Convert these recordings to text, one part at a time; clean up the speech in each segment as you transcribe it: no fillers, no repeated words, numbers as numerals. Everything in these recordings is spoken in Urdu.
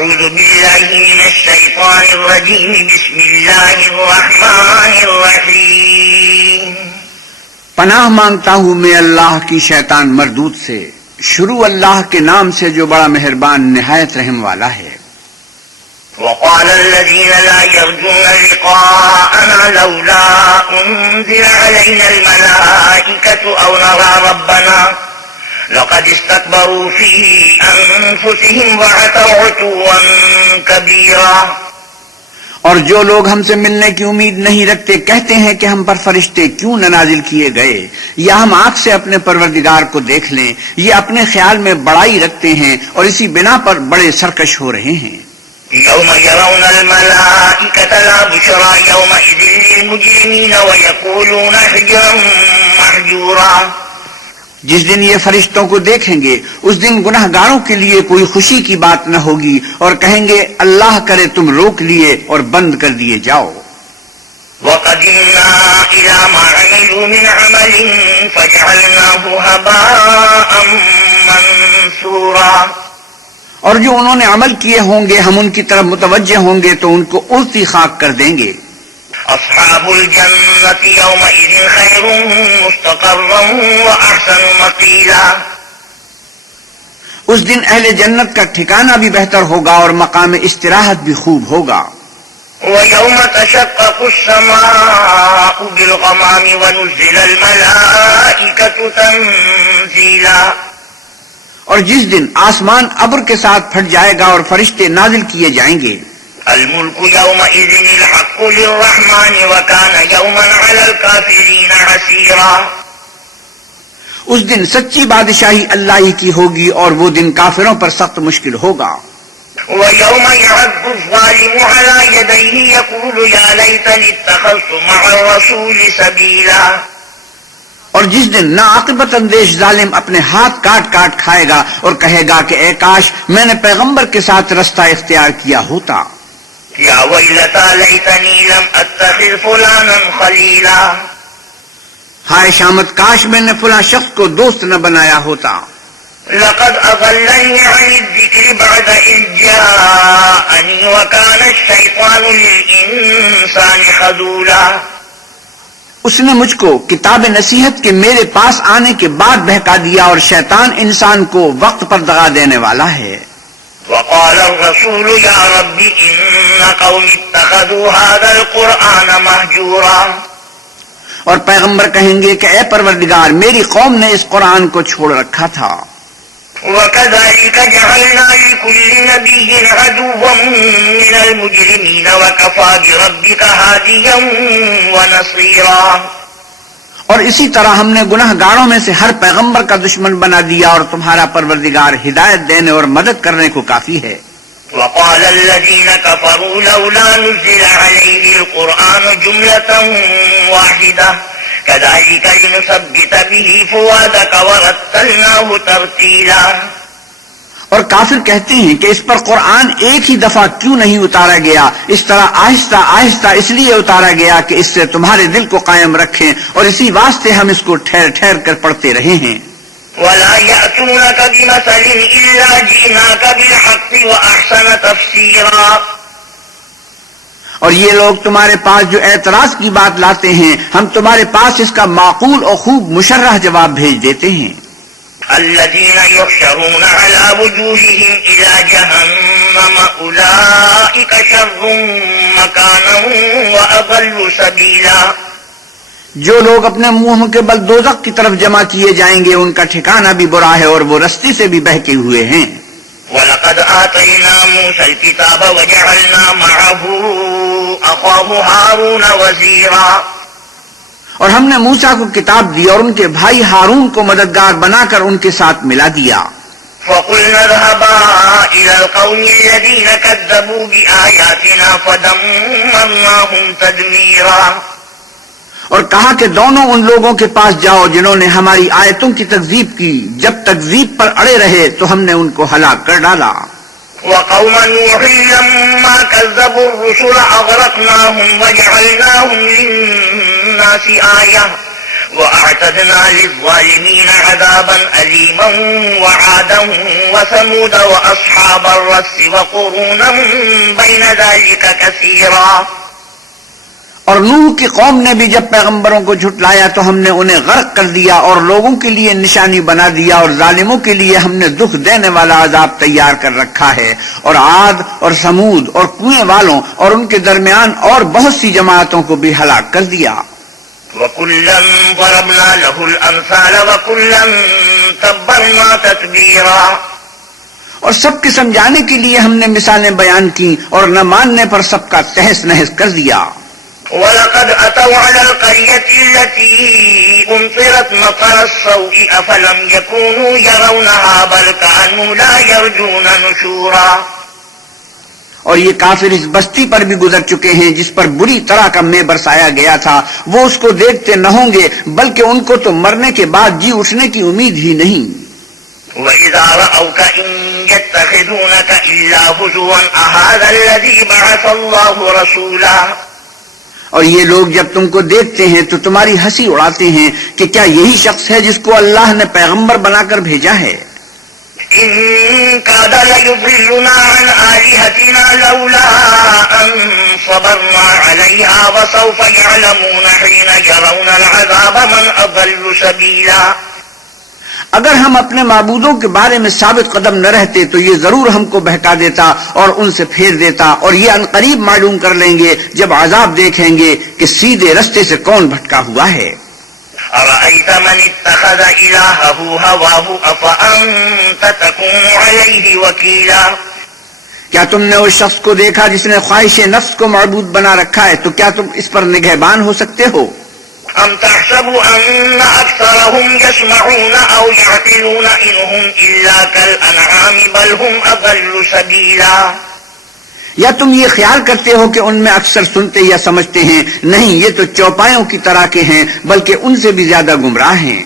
أعوذ بالله من الشيطان الرجيم بسم الله الرحمن الرحيم پناہ مانگتا ہوں میں اللہ کی شیطان مردود سے. شروع اللہ کے نام سے جو بڑا مہربان نہایت رحم والا ہے. وقال الذين لا يرجون لقاءنا لولا أنزل علينا الملائكة أو نرى ربنا لقد استكبروا في أنفسهم وعتوا عتوا كبيرا. اور جو لوگ ہم سے ملنے کی امید نہیں رکھتے کہتے ہیں کہ ہم پر فرشتے کیوں نہ نازل کیے گئے یا ہم آنکھ سے اپنے پروردگار کو دیکھ لیں. یہ اپنے خیال میں بڑائی رکھتے ہیں اور اسی بنا پر بڑے سرکش ہو رہے ہیں. يوم يرون الملائكة لا بشرى يومئذ للمجرمين ويقولون حجرا محجورا. جس دن یہ فرشتوں کو دیکھیں گے اس دن گناہ گاروں کے لیے کوئی خوشی کی بات نہ ہوگی اور کہیں گے اللہ کرے تم روک لیے اور بند کر دیے جاؤ. وقدمنا إلى ما عملوا من عمل فجعلناه هباء منثورا. اور جو انہوں نے عمل کیے ہوں گے ہم ان کی طرف متوجہ ہوں گے تو ان کو اڑتی خاک کر دیں گے. أصحاب الجنة يومئذ خير مستقرا وأحسن مقيلا. اس دن اہل جنت کا ٹھکانہ بھی بہتر ہوگا اور مقام استراحت بھی خوب ہوگا. ويوم تشقق السماء بالغمام ونزل الملائكة تنزيلا. اور جس دن آسمان ابر کے ساتھ پھٹ جائے گا اور فرشتے نازل کیے جائیں گے. الملك يومئذ الحق للرحمن وكان يوما على الكافرين عسيرا. اس دن سچی بادشاہی اللہ ہی کی ہوگی اور وہ دن کافروں پر سخت مشکل ہوگا. ويوم يعض الظالم على يديه يقول يا ليتني اتخذت مع الرسول سبيلا. اور جس دن ناعاقبت اندیش ظالم اپنے ہاتھ کاٹ کاٹ کھائے گا اور کہے گا کہ اے کاش میں نے پیغمبر کے ساتھ رستہ اختیار کیا ہوتا. یا ویلتا لیتنی لم اتخذ فلانا خلیلا. ہائے شامت کاش میں نے فلاں شخص کو دوست نہ بنایا ہوتا. لقد اضلنی عن الذکر بعد اذ جاءنی وکان الشیطان للانسان خذولا. اس نے مجھ کو کتاب نصیحت کے میرے پاس آنے کے بعد بہکا دیا اور شیطان انسان کو وقت پر دغا دینے والا ہے. وقال الرسول يا رب ان قوم اتخذوا هذا القرآن مهجورا. اور پیغمبر کہیں گے کہ اے پروردگار میری قوم نے اس قرآن کو چھوڑ رکھا تھا. وكذلك جعلنا لكل نبي عدوا من المجرمين وكفى بربك هاديا ونصيرا. اور اسی طرح ہم نے گناہ گاروں میں سے ہر پیغمبر کا دشمن بنا دیا اور تمہارا پروردگار ہدایت دینے اور مدد کرنے کو کافی ہے. وقال الذين كفروا لولا نزل عليه القرآن جملة واحدة كذلك لنثبت به فؤادك ورتلناه ترتيلا. اور کافر کہتے ہیں کہ اس پر قرآن ایک ہی دفعہ کیوں نہیں اتارا گیا. اس طرح آہستہ آہستہ اس لیے اتارا گیا کہ اس سے تمہارے دل کو قائم رکھیں اور اسی واسطے ہم اس کو ٹھہر ٹھہر کر پڑھتے رہے ہیں. ولا يأتونك بمثل إلا جئناك بالحق وأحسن تفسيرا. اور یہ لوگ تمہارے پاس جو اعتراض کی بات لاتے ہیں ہم تمہارے پاس اس کا معقول اور خوب مشرح جواب بھیج دیتے ہیں. الذين يحشرون على وجوههم إلى جهنم أولئك شر مكانا وأضل سبيلا. جو لوگ اپنے منہ کے بل دوزخ کی طرف جمع کیے جائیں گے ان کا ٹھکانہ بھی برا ہے اور وہ رستے سے بھی بہکے ہوئے ہیں. وَلَقَدْ آتَيْنَا مُوسَى الْكِتَابَ وَجَعَلْنَا مَعَهُ أَخَاهُ هَارُونَ وَزِيرًا. اور ہم نے موسیٰ کو کتاب دی اور ان کے بھائی ہارون کو مددگار بنا کر ان کے ساتھ ملا دیا. فَقُلْنَا اذْهَبَا إِلَى الْقَوْمِ الَّذِينَ كَذَّبُوا بِآيَاتِنَا فَدَمَّرْنَاهُمْ تَدْمِيرًا. اور کہا کہ دونوں ان لوگوں کے پاس جاؤ جنہوں نے ہماری آیتوں کی تکذیب کی. جب تکذیب پر اڑے رہے تو ہم نے ان کو ہلاک کر ڈالا. وقوم نوح لما كذبوا الرسل أغرقناهم وجعلناهم للناس آية وأعتدنا للظالمين عذابا أليما وعادا وثمود وأصحاب الرس وقرونا بين ذلك كثيرا. اور نوح کی قوم نے بھی جب پیغمبروں کو جھٹلایا تو ہم نے انہیں غرق کر دیا اور لوگوں کے لیے نشانی بنا دیا، اور ظالموں کے لیے ہم نے دکھ دینے والا عذاب تیار کر رکھا ہے. اور عاد اور سمود اور کنویں والوں اور ان کے درمیان اور بہت سی جماعتوں کو بھی ہلاک کر دیا. وَكُلًّا ضَرَبْنَا لَهُ الْأَمْثَالَ وَكُلًّا تَبَّرْنَا تَتْبِيرًا. اور سب کے سمجھانے کے لیے ہم نے مثالیں بیان کی اور نہ ماننے پر سب کا تہس نہس کر دیا. وَلَقَدْ أَتَوْا عَلَى الْقَرْيَةِ الَّتِي أُمْطِرَتْ مَطَرَ السَّوْءِ أَفَلَمْ يَكُونُوا يَرَوْنَهَا بَلْ كَانُوا لَا يَرْجُونَ نُشُورًا. اور یہ کافر اس بستی پر بھی گزر چکے ہیں جس پر بری طرح کا مے برسایا گیا تھا، وہ اس کو دیکھتے نہ ہوں گے بلکہ ان کو تو مرنے کے بعد جی اٹھنے کی امید ہی نہیں. وَإِذَا رَأَوْكَ إِن يَتَّخِذُونَكَ إِلَّا هُزُوًا أَهَذَا الَّذِي بَعَثَ اللَّهُ رَسُولًا. اور یہ لوگ جب تم کو دیکھتے ہیں تو تمہاری ہنسی اڑاتے ہیں کہ کیا یہی شخص ہے جس کو اللہ نے پیغمبر بنا کر بھیجا ہے. إِن كَادَ لَيُضِلُّنَا عَنْ آلِهَتِنَا لَوْلَا أَن صَبَرْنَا عَلَيْهَا وَسَوْفَ يَعْلَمُونَ حِينَ يَرَوْنَ الْعَذَابَ مَنْ أَضَلُّ سَبِيلًا. اگر ہم اپنے معبودوں کے بارے میں ثابت قدم نہ رہتے تو یہ ضرور ہم کو بہکا دیتا اور ان سے پھیر دیتا، اور یہ عنقریب معلوم کر لیں گے جب عذاب دیکھیں گے کہ سیدھے رستے سے کون بھٹکا ہوا ہے. أَرَأَيْتَ مَنِ اتَّخَذَ إِلَٰهَهُ هَوَاهُ أَفَأَنتَ تَكُونُ عَلَيْهِ وَكِيلًا. کیا تم نے اس شخص کو دیکھا جس نے خواہش نفس کو معبود بنا رکھا ہے، تو کیا تم اس پر نگہبان ہو سکتے ہو؟ أَمْ تَحْسَبُ أَنَّ أَكْثَرَهُمْ يَسْمَعُونَ أَوْ يَعْقِلُونَ إِنْ هُمْ إِلَّا كَالْأَنْعَامِ بَلْ هُمْ أَضَلُّ سَبِيلًا. یا تم یہ خیال کرتے ہو کہ ان میں اکثر سنتے یا سمجھتے ہیں؟ نہیں، یہ تو چوپایوں کی طرح کے ہیں، بلکہ ان سے بھی زیادہ گمراہ ہیں.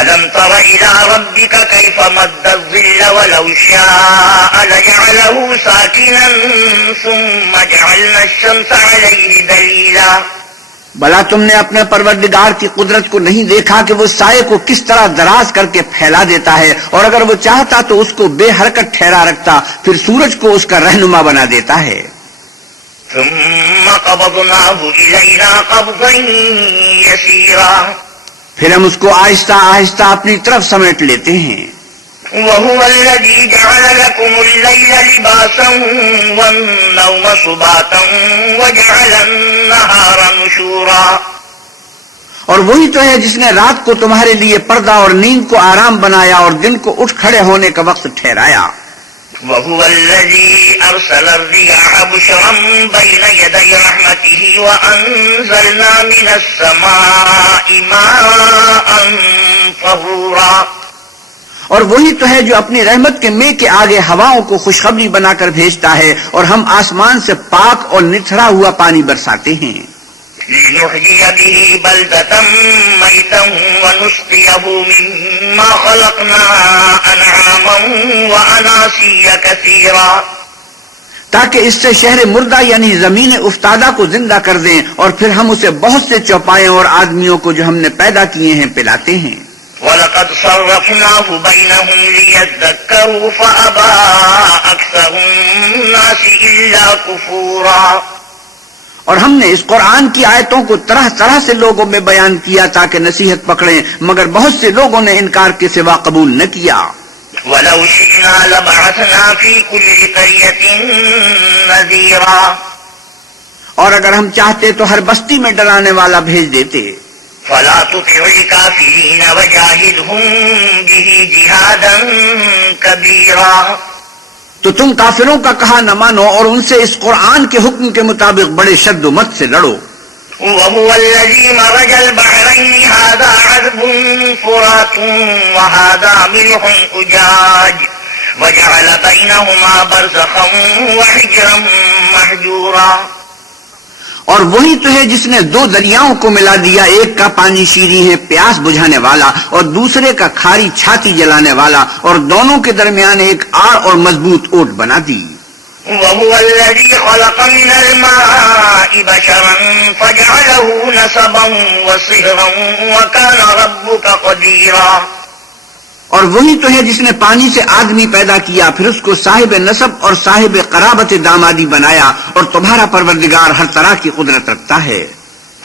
أَلَمْ تَرَ إِلَىٰ رَبِّكَ كَيْفَ مَدَّ الظِّلَّ وَلَوْ شَاءَ لَجَعَلَهُ سَاكِنًا ثُمَّ جَعَلْنَا الشَّمْسَ عَلَيْهِ دَلِيلًا. بھلا تم نے اپنے پروردگار کی قدرت کو نہیں دیکھا کہ وہ سائے کو کس طرح دراز کر کے پھیلا دیتا ہے، اور اگر وہ چاہتا تو اس کو بے حرکت ٹھہرا رکھتا، پھر سورج کو اس کا رہنما بنا دیتا ہے. ثُمَّ قَبَضْنَاهُ إِلَيْنَا قَبْضًا يَسِيرًا. پھر ہم اس کو آہستہ آہستہ اپنی طرف سمیٹ لیتے ہیں. وَهُوَ الَّذِي جَعَلَ لَكُمُ اللَّيْلَ لِبَاسًا وَالنَّوْمَ سُبَاتًا وَجَعَلَ النَّهَارَ نُشُورًا. اور وہی تو ہے جس نے رات کو تمہارے لیے پردہ اور نیند کو آرام بنایا اور دن کو اٹھ کھڑے ہونے کا وقت ٹھہرایا. وَهُوَ الَّذِي أَرْسَلَ الرِّيَاحَ بُشْرًا بَيْنَ يَدَيْ رَحْمَتِهِ وَأَنزَلْنَا مِنَ السَّمَاءِ مَاءً طَهُورًا. اور وہی تو ہے جو اپنی رحمت کے مے کے آگے ہواؤں کو خوشخبری بنا کر بھیجتا ہے، اور ہم آسمان سے پاک اور نتھرا ہوا پانی برساتے ہیں. لِنُحْيِيَ بِهِ بَلْدَةً مَيْتًا وَنُسْقِيَهُ مِمَّا خَلَقْنَا أَنْعَامًا وَأَنَاسِيَّ كَثِيرًا. تاکہ اس سے شہر مردہ یعنی زمین افتادہ کو زندہ کر دیں، اور پھر ہم اسے بہت سے چوپائے اور آدمیوں کو جو ہم نے پیدا کیے ہیں پلاتے ہیں. وَلَقَدْ صَرَّفْنَاهُ بَيْنَهُمْ لِيَذَّكَّرُوا فَأَبَىٰ أَكْثَرُ النَّاسِ إِلَّا كُفُورًا. اور ہم نے اس قرآن کی آیتوں کو طرح طرح سے لوگوں میں بیان کیا تاکہ نصیحت پکڑیں، مگر بہت سے لوگوں نے انکار کے سوا قبول نہ کیا. وَلَوْ شِئْنَا لَبَعَثْنَا فِي كُلِّ قَرْيَةٍ نَذِيرًا. اور اگر ہم چاہتے تو ہر بستی میں ڈرانے والا بھیج دیتے. فَلَا تُطِعِ الْكَافِرِينَ وَجَاهِدْهُم بِهِ جِهَادًا كَبِيرًا. تو تم کافروں کا کہا نہ مانو اور ان سے اس قرآن کے حکم کے مطابق بڑے شد و مت سے لڑو. وَهُوَ الَّذِي مَرَجَ الْبَحْرَيْنِ هَٰذَا عَذْبٌ فُرَاتٌ وَهَٰذَا مِلْحٌ أُجَاجٌ وَجَعَلَ بَيْنَهُمَا بَرْزَخًا وَحِجْرًا مَّحْجُورًا. اور وہی تو ہے جس نے دو دریاؤں کو ملا دیا، ایک کا پانی شیریں ہے پیاس بجھانے والا اور دوسرے کا کھاری چھاتی جلانے والا، اور دونوں کے درمیان ایک آڑ اور مضبوط اوٹ بنا دی. وهو الذي خلق من الماء بشرا فجعله نسبا وصهرا وكان ربك قديرا. اور وہی تو ہے جس نے پانی سے آدمی پیدا کیا، پھر اس کو صاحب نسب اور صاحب قرابت دامادی بنایا، اور تمہارا پروردگار ہر طرح کی قدرت رکھتا ہے.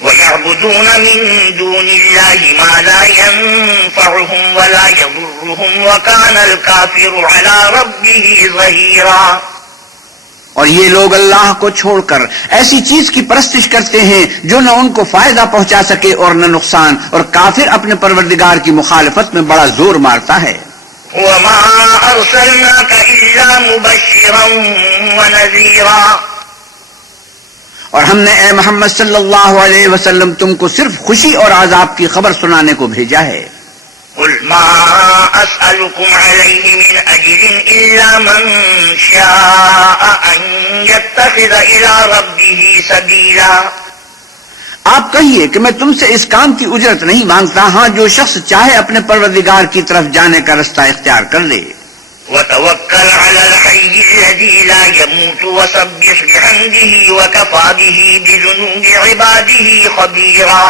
وَيَعْبُدُونَ مِن دُونِ اللَّهِ مَا لَا يَنفَعُهُمْ وَلَا يَضُرُّهُمْ وَكَانَ الْكَافِرُ عَلَى رَبِّهِ ظَهِيرًا. اور یہ لوگ اللہ کو چھوڑ کر ایسی چیز کی پرستش کرتے ہیں جو نہ ان کو فائدہ پہنچا سکے اور نہ نقصان، اور کافر اپنے پروردگار کی مخالفت میں بڑا زور مارتا ہے. وَمَا أَرْسَلْنَاكَ إِلَّا مُبَشِّرًا وَنَذِيرًا. اور ہم نے اے محمد صلی اللہ علیہ وسلم تم کو صرف خوشی اور عذاب کی خبر سنانے کو بھیجا ہے. قُلْ مَا أَسْأَلُكُمْ عَلَيْهِ مِنْ أَجْرٍ إِلَّا مَنْ شَاءَ أَنْ يَتَّخِذَ إِلَى رَبِّهِ سَبِيلًا. آپ کہیے کہ میں تم سے اس کام کی اجرت نہیں مانگتا، ہاں جو شخص چاہے اپنے پروردگار کی طرف جانے کا رستہ اختیار کر لے. وَتَوَكَّلْ عَلَى الْحَيِّ الَّذِي لَا يَمُوتُ وَسَبِّحْ بِحَمْدِهِ وَكَفَى بِهِ بِذُنُوبِ عِبَادِهِ خَبِيرًا.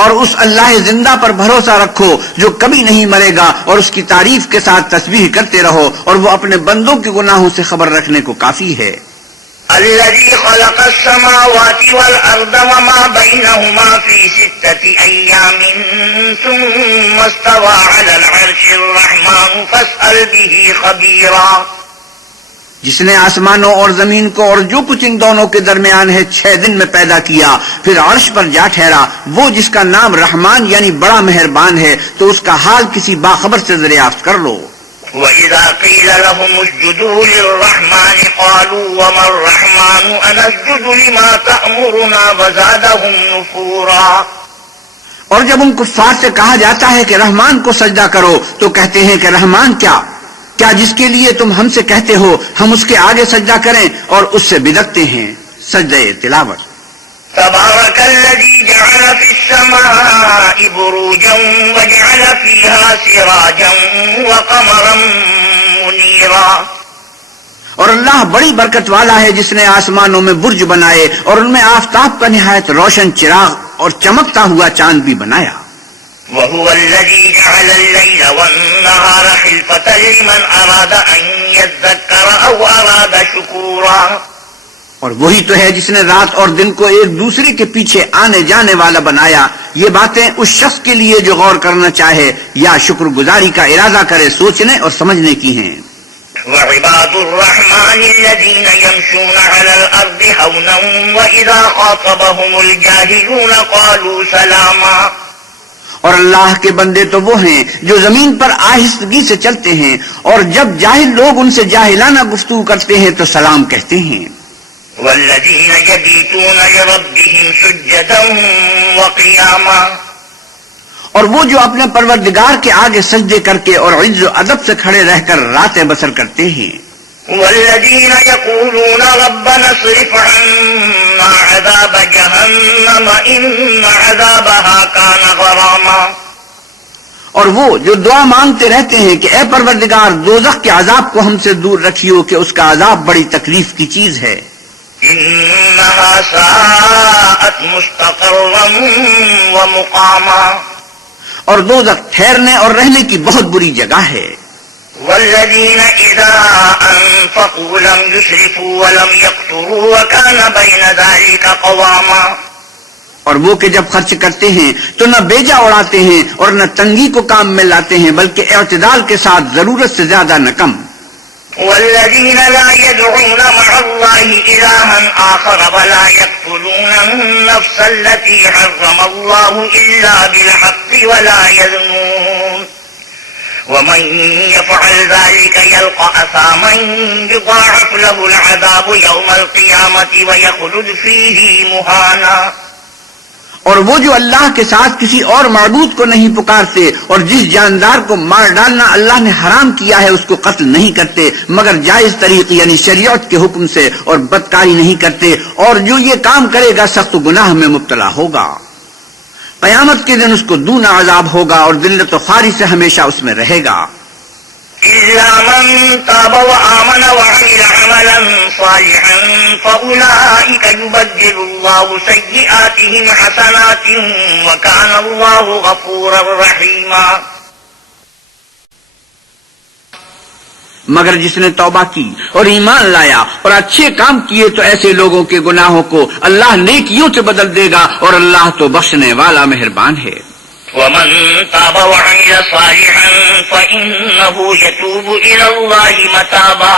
اور اس اللہ زندہ پر بھروسہ رکھو جو کبھی نہیں مرے گا، اور اس کی تعریف کے ساتھ تسبیح کرتے رہو، اور وہ اپنے بندوں کے گناہوں سے خبر رکھنے کو کافی ہے. الذي خلق السماوات والأرض وما بينهما في 6 أيام ثم استوى على العرش الرحمن فاسأل به خبيرا. جس نے آسمانوں اور زمین کو اور جو کچھ ان دونوں کے درمیان ہے 6 دن میں پیدا کیا، پھر عرش پر جا ٹھہرا، وہ جس کا نام رحمان یعنی بڑا مہربان ہے، تو اس کا حال کسی باخبر سے دریافت کر لو. وَإِذَا قِيلَ لَهُمُ اسْجُدُوا لِلرَّحْمَنِ قَالُوا وَمَا الرَّحْمَنُ أَنَسْجُدُ لِمَا تَأْمُرُنَا وَزَادَهُمْ نُفُورًا. اور جب ان کفار سے کہا جاتا ہے کہ رحمان کو سجدہ کرو، تو کہتے ہیں کہ رحمان کیا جس کے لیے تم ہم سے کہتے ہو ہم اس کے آگے سجدہ کریں، اور اس سے بدکتے ہیں. سجدہ تلاوت. تبارك الذي جعل في السماء بروجا وجعل فيها سراجا وقمرا منيرا. اور اللہ بڑی برکت والا ہے جس نے آسمانوں میں برج بنائے اور ان میں آفتاب کا نہایت روشن چراغ اور چمکتا ہوا چاند بھی بنایا. وهو الذي جعل الليل والنهار خلفة لمن أراد أن يذكر أو أراد شكورا. اور وہی تو ہے جس نے رات اور دن کو ایک دوسرے کے پیچھے آنے جانے والا بنایا. یہ باتیں اس شخص کے لیے جو غور کرنا چاہے یا شکر گزاری کا ارادہ کرے، سوچنے اور سمجھنے کی ہیں. وعباد الرحمن الذين يمشون على الأرض هونا وإذا خاطبهم الجاهلون قالوا سلاما. اور اللہ کے بندے تو وہ ہیں جو زمین پر آہستگی سے چلتے ہیں، اور جب جاہل لوگ ان سے جاہلانہ گفتگو کرتے ہیں تو سلام کہتے ہیں. والذين يبيتون لربهم سجدا وقياما. اور وہ جو اپنے پروردگار کے آگے سجدے کر کے اور عز و ادب سے کھڑے رہ کر راتیں بسر کرتے ہیں. والذين يقولون ربنا اصرف عنا عذاب جهنم إن عذابها كان غراما. اور وہ جو دعا مانگتے رہتے ہیں کہ اے پروردگار دوزخ کے عذاب کو ہم سے دور رکھیو کہ اس کا عذاب بڑی تکلیف کی چیز ہے. إنها ساءت مستقرا ومقاما. اور دوزخ ٹھہرنے اور رہنے کی بہت بری جگہ ہے. والذين إذا أنفقوا لم يسرفوا ولم يقتروا وكان بين ذلك قواما. اور وہ کہ جب خرچ کرتے ہیں تو نہ بیجا اڑاتے ہیں اور نہ تنگی کو کام میں لاتے ہیں، بلکہ اعتدال کے ساتھ ضرورت سے زیادہ نہ کم. والذين لا يدعون مع الله إلها آخر ولا يقتلون النفس التي حرم الله إلا بالحق ولا يزنون ومن يفعل ذلك يلقى أثاما يضاعف له العذاب يوم القيامة ويخلد فيه مهانا. اور وہ جو اللہ کے ساتھ کسی اور معبود کو نہیں پکارتے اور جس جاندار کو مار ڈالنا اللہ نے حرام کیا ہے اس کو قتل نہیں کرتے مگر جائز طریق یعنی شریعت کے حکم سے، اور بدکاری نہیں کرتے، اور جو یہ کام کرے گا سخت گناہ میں مبتلا ہوگا. قیامت کے دن اس کو دونا عذاب ہوگا اور ذلت و خواری سے ہمیشہ اس میں رہے گا. إلا من تاب وآمن وعمل عملا صالحا فأولئك يبدل الله سيئاتهم حسنات وكان الله غفورا رحيما. مگر جس نے توبہ کی اور ایمان لایا اور اچھے کام کیے تو ایسے لوگوں کے گناہوں کو اللہ نیکیوں سے بدل دے گا اور اللہ تو بخشنے والا مہربان ہے. ومن تاب وعمل صالحا فإنه يتوب إلى الله متابا.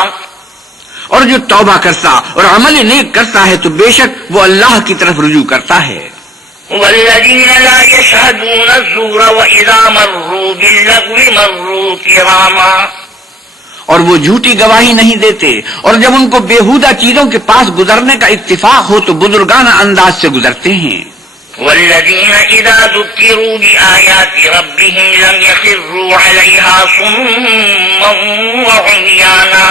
اور جو توبہ کرتا اور عمل نیک کرتا ہے تو بے شک وہ اللہ کی طرف رجوع کرتا ہے. والذين لا يشهدون الزور وإذا مروا باللغو مروا كراما. اور وہ جھوٹی گواہی نہیں دیتے اور جب ان کو بیہودہ چیزوں کے پاس گزرنے کا اتفاق ہو تو بزرگانہ انداز سے گزرتے ہیں. والذين إذا ذكروا بآيات ربهم لم يخروا عليها صما وعميانا.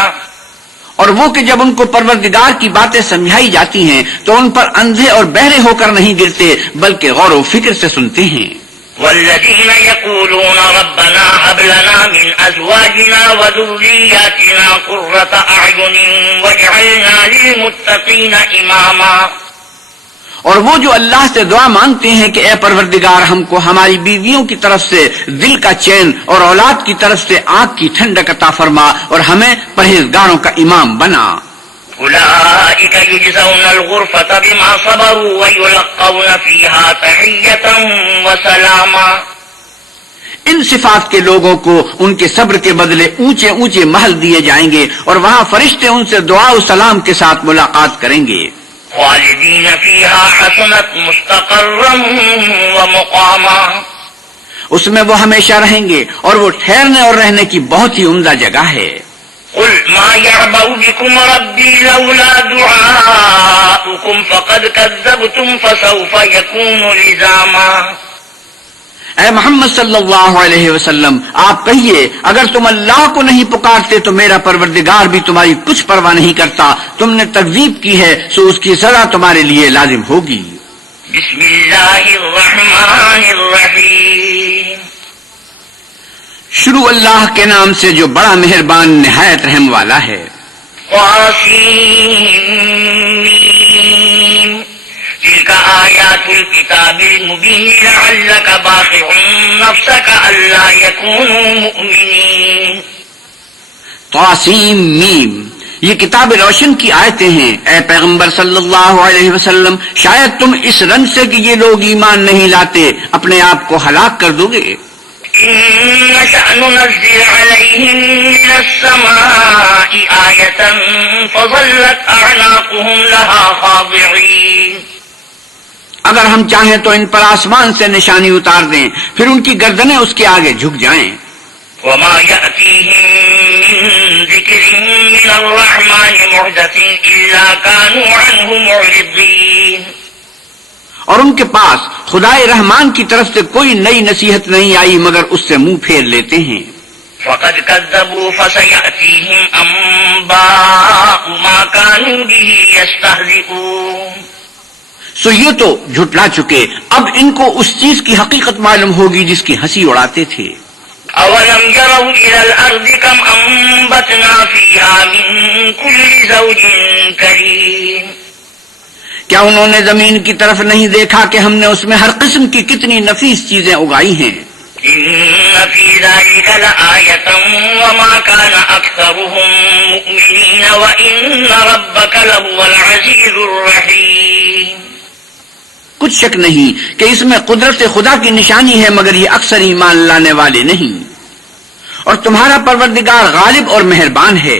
اور وہ کہ جب ان کو پروردگار کی باتیں سمجھائی جاتی ہیں تو ان پر اندھے اور بہرے ہو کر نہیں گرتے بلکہ غور و فکر سے سنتے ہیں. والذين يقولون ربنا هب لنا من أزواجنا وذرياتنا قرة أعين واجعلنا للمتقين إماما. اور وہ جو اللہ سے دعا مانگتے ہیں کہ اے پروردگار ہم کو ہماری بیویوں کی طرف سے دل کا چین اور اولاد کی طرف سے آنکھ کی ٹھنڈک عطا فرما اور ہمیں پرہیزگاروں کا امام بنا. أولئك يجزون الغرفة بما صبروا ويلقون فيها تحية وسلاما. ان صفات کے لوگوں کو ان کے صبر کے بدلے اونچے اونچے محل دیے جائیں گے اور وہاں فرشتے ان سے دعا و سلام کے ساتھ ملاقات کریں گے. خالدين فيها حسنت مستقرا ومقاما. اس میں وہ ہمیشہ رہیں گے اور وہ ٹھہرنے اور رہنے کی بہت ہی عمدہ جگہ ہے. قل ما يعبأ بكم ربي لولا دعاؤكم فقد كذبتم فسوف يكون لزاما. اے محمد صلی اللہ علیہ وسلم آپ کہیے اگر تم اللہ کو نہیں پکارتے تو میرا پروردگار بھی تمہاری کچھ پرواہ نہیں کرتا. تم نے تکذیب کی ہے سو اس کی سزا تمہارے لیے لازم ہوگی. بسم اللہ الرحمن الرحیم. شروع اللہ کے نام سے جو بڑا مہربان نہایت رحم والا ہے. طاسین تلك آیات الكتاب المبین لعلک باخع نفسک الا یکونوا مؤمنین. طاسین میم یہ کتاب روشن کی آیتیں ہیں. اے پیغمبر صلی اللہ علیہ وسلم شاید تم اس رنج سے کہ یہ لوگ ایمان نہیں لاتے اپنے آپ کو ہلاک کر دو گے. إن نشأ ننزل عليهم من السماء آية فظلت أعناقهم لها خاضعين. اگر ہم چاہیں تو ان پر آسمان سے نشانی اتار دیں پھر ان کی گردنیں اس کے آگے جھک جائیں. وما يأتيهم من ذكر من الرحمن محدث إلا كانوا عنه معرضين. اور ان کے پاس خدائے رحمان کی طرف سے کوئی نئی نصیحت نہیں آئی مگر اس سے منہ پھیر لیتے ہیں. فقد كذبوا فسيأتيهم أنباء ما كانوا به يستهزئون. سو یہ تو جھٹلا چکے اب ان کو اس چیز کی حقیقت معلوم ہوگی جس کی ہنسی اڑاتے تھے. أولم يروا إلى الأرض كم أنبتنا فيها من كل زوج كريم. کیا انہوں نے زمین کی طرف نہیں دیکھا کہ ہم نے اس میں ہر قسم کی کتنی نفیس چیزیں اگائی ہیں. إن في ذلك لآية وما كان أكثرهم مؤمنين وإن ربك لهو العزيز الرحيم. کچھ شک نہیں کہ اس میں قدرت خدا کی نشانی ہے مگر یہ اکثر ایمان لانے والے نہیں. اور تمہارا پروردگار غالب اور مہربان ہے.